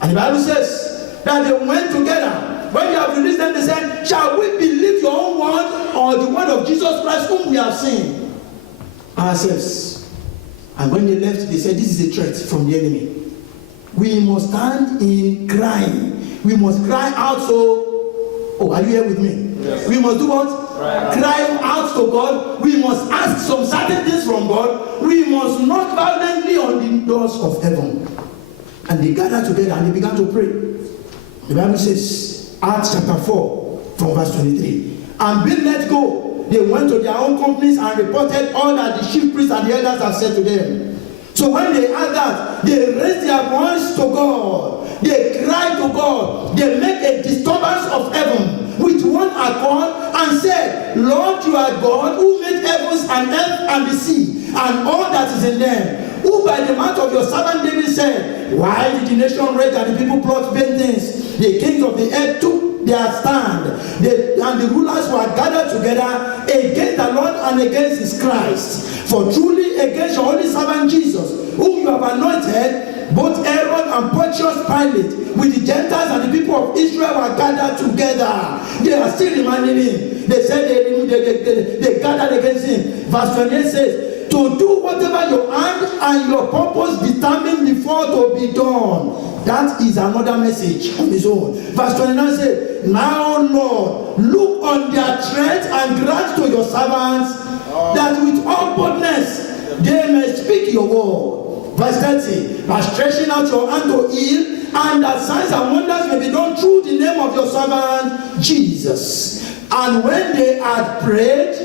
And the Bible says that they went together. When they have released them, they said, shall we believe your own word or the word of Jesus Christ whom we have seen ourselves? And when they left, they said, this is a threat from the enemy. We must stand in crying. We must cry out. Are you here with me? Yes. We must do what? Cry out to God. We must ask some certain things from God. We must knock violently on the doors of heaven. And they gathered together and they began to pray. The Bible says, Acts chapter 4, from verse 23. And being let go, they went to their own companies and reported all that the chief priests and the elders have said to them. So when they heard that, they raised their voice to God. They cried to God. They made a disturbance of heaven with one accord and said, Lord, you are God who made heavens and earth and the sea and all that is in them, who by the mouth of your servant David said, why did the nation rage and the people plot vain things? The kings of the earth took their stand, and the rulers were gathered together against the Lord and against his Christ. For truly against your holy servant Jesus, whom you have anointed, both Aaron and Pontius Pilate, with the Gentiles and the people of Israel were gathered together. They are still reminding him. They said they gathered against him. Verse 28 says, to do whatever your hand and your purpose determined before to be done. That is another message on his own. Verse 29 says, now Lord, look on their strength and grant to your servants that with all boldness they may speak your word. Verse 30, by stretching out your hand to heal, and that signs and wonders may be done through the name of your servant Jesus. And when they had prayed,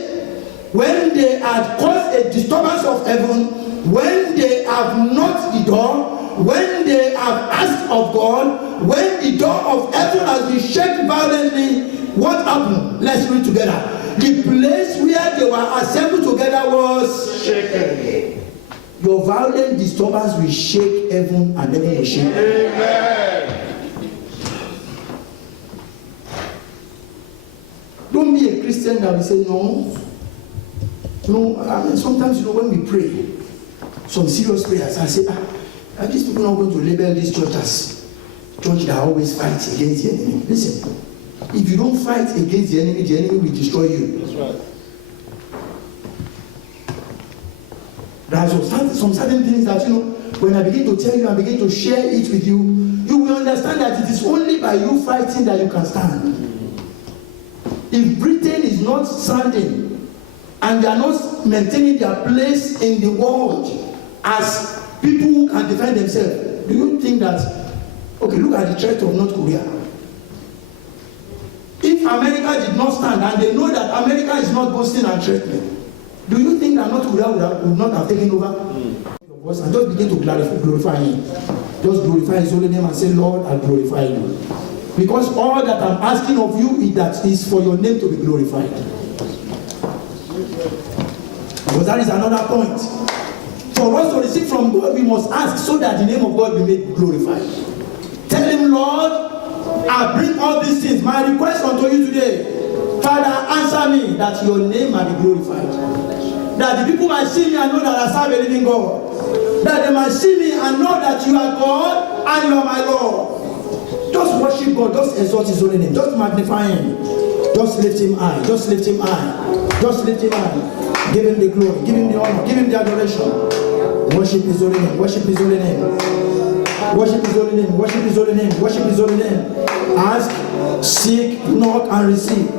when they had caused a disturbance of heaven, when they have knocked the door, when they have asked of God, when the door of heaven has been shaken violently, what happened? Let's read together. The place where they were assembled together was shaken. Your violent disturbance will shake heaven, and heaven will shake. Amen. Don't be a Christian that will say no. No, I mean, sometimes, when we pray some serious prayers, I say, are these people not going to label this church as church that always fights against the enemy? Listen, if you don't fight against the enemy will destroy you. That's right. There are some certain things that, when I begin to tell you and begin to share it with you, you will understand that it is only by you fighting that you can stand. If Britain is not standing and they are not maintaining their place in the world as people who can defend themselves, do you think that, okay, look at the threat of North Korea. If America did not stand and they know that America is not boasting and threatening, do you think that North Korea would not have taken over? And just begin to glorify him. Just glorify his holy name and say, Lord, I glorify you. Because all that I'm asking of you is for your name to be glorified. Because that is another point. For us to receive from God, we must ask so that the name of God will be made glorified. Tell him, Lord, I bring all these things. My request unto you today, Father, answer me that your name might be glorified. That the people might see me and know that I serve a living God. That they might see me and know that you are God and you are my Lord. Just worship God. Just exalt his holy name. Just magnify him. Just lift him high. Just lift him high. Just lift him high. Give him the glory. Give him the honor. Give him the adoration. Worship his holy name. Worship his holy name. Worship his holy name. Worship his holy name. Worship his holy name. Ask, seek, knock, and receive.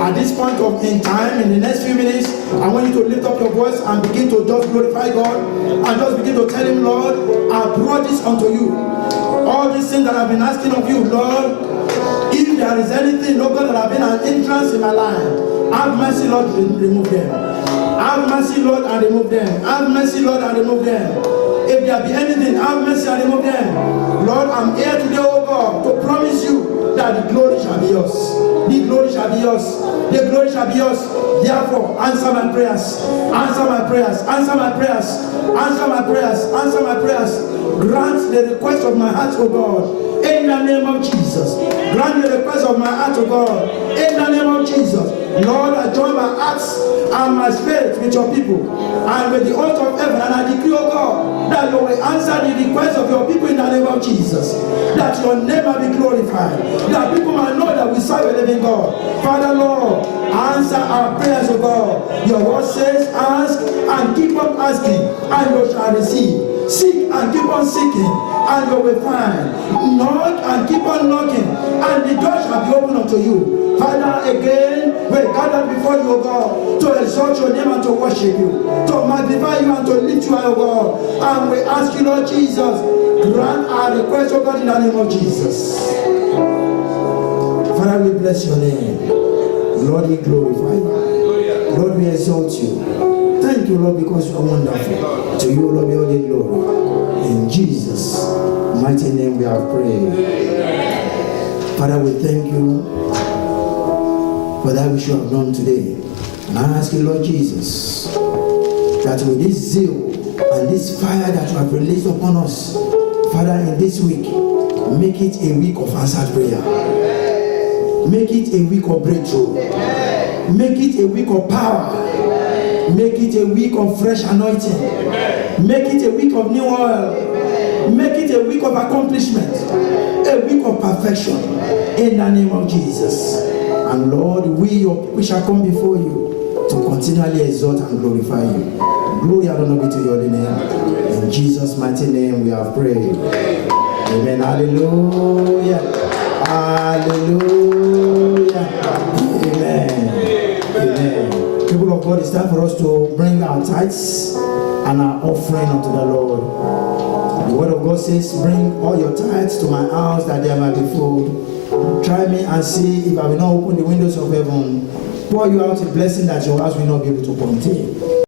At this point in time, in the next few minutes, I want you to lift up your voice and begin to just glorify God and just begin to tell him, Lord, I brought this unto you. All these things that I've been asking of you, Lord, if there is anything, Lord God, that have been an entrance in my life, have mercy, Lord, remove them. Have mercy, Lord, and remove them. Have mercy, Lord, and remove them. If there be anything, have mercy and remove them. Lord, I'm here today, oh God, to promise you that the glory shall be yours. The glory shall be yours. The glory shall be yours. Therefore, answer my prayers. Answer my prayers. Answer my prayers. Answer my prayers. Answer my prayers. Grant the request of my heart, O God. In the name of Jesus. Grant the request of my heart, O God. In the name of Jesus. Lord, I join my hearts and my spirit with your people and with the host of heaven, and I decree, O God, that you will answer the request of your people in the name of Jesus. That your name will be glorified. That people might know that we serve a living God. Father, Lord, answer our prayers, O God. Your word says, ask and keep on asking, and you shall receive. Seek and keep on seeking, and you will find. Knock and keep on knocking, and the door shall be opened unto you. Father, again, we gather before you, O God, to exalt your name and to worship you, to magnify you and to lift you, O God. And we ask you, Lord Jesus, grant our request, O God, in the name of Jesus. Father, we bless your name. Lord, we glorify you. Lord, we exalt you. Thank you, Lord, because you are wonderful. To you, Lord, be all the glory. In Jesus' mighty name we have prayed. Father, we thank you for that which you have done today. And I ask you, Lord Jesus, that with this zeal and this fire that you have released upon us, Father, in this week, make it a week of answered prayer. Make it a week of breakthrough. Make it a week of power. Make it a week of fresh anointing. Make it a week of new oil. Make it a week of accomplishment. A week of perfection. In the name of Jesus. And Lord, we shall come before you to continually exalt and glorify you. Glory and honor be to your name. In Jesus' mighty name we have prayed. Amen. Hallelujah. Hallelujah. Amen. Amen. People of God, it's time for us to bring our tithes and our offering unto the Lord. The word of God says, bring all your tithes to my house that there might be food. Try me and see if I will not open the windows of heaven, pour you out a blessing that your house will not be able to contain.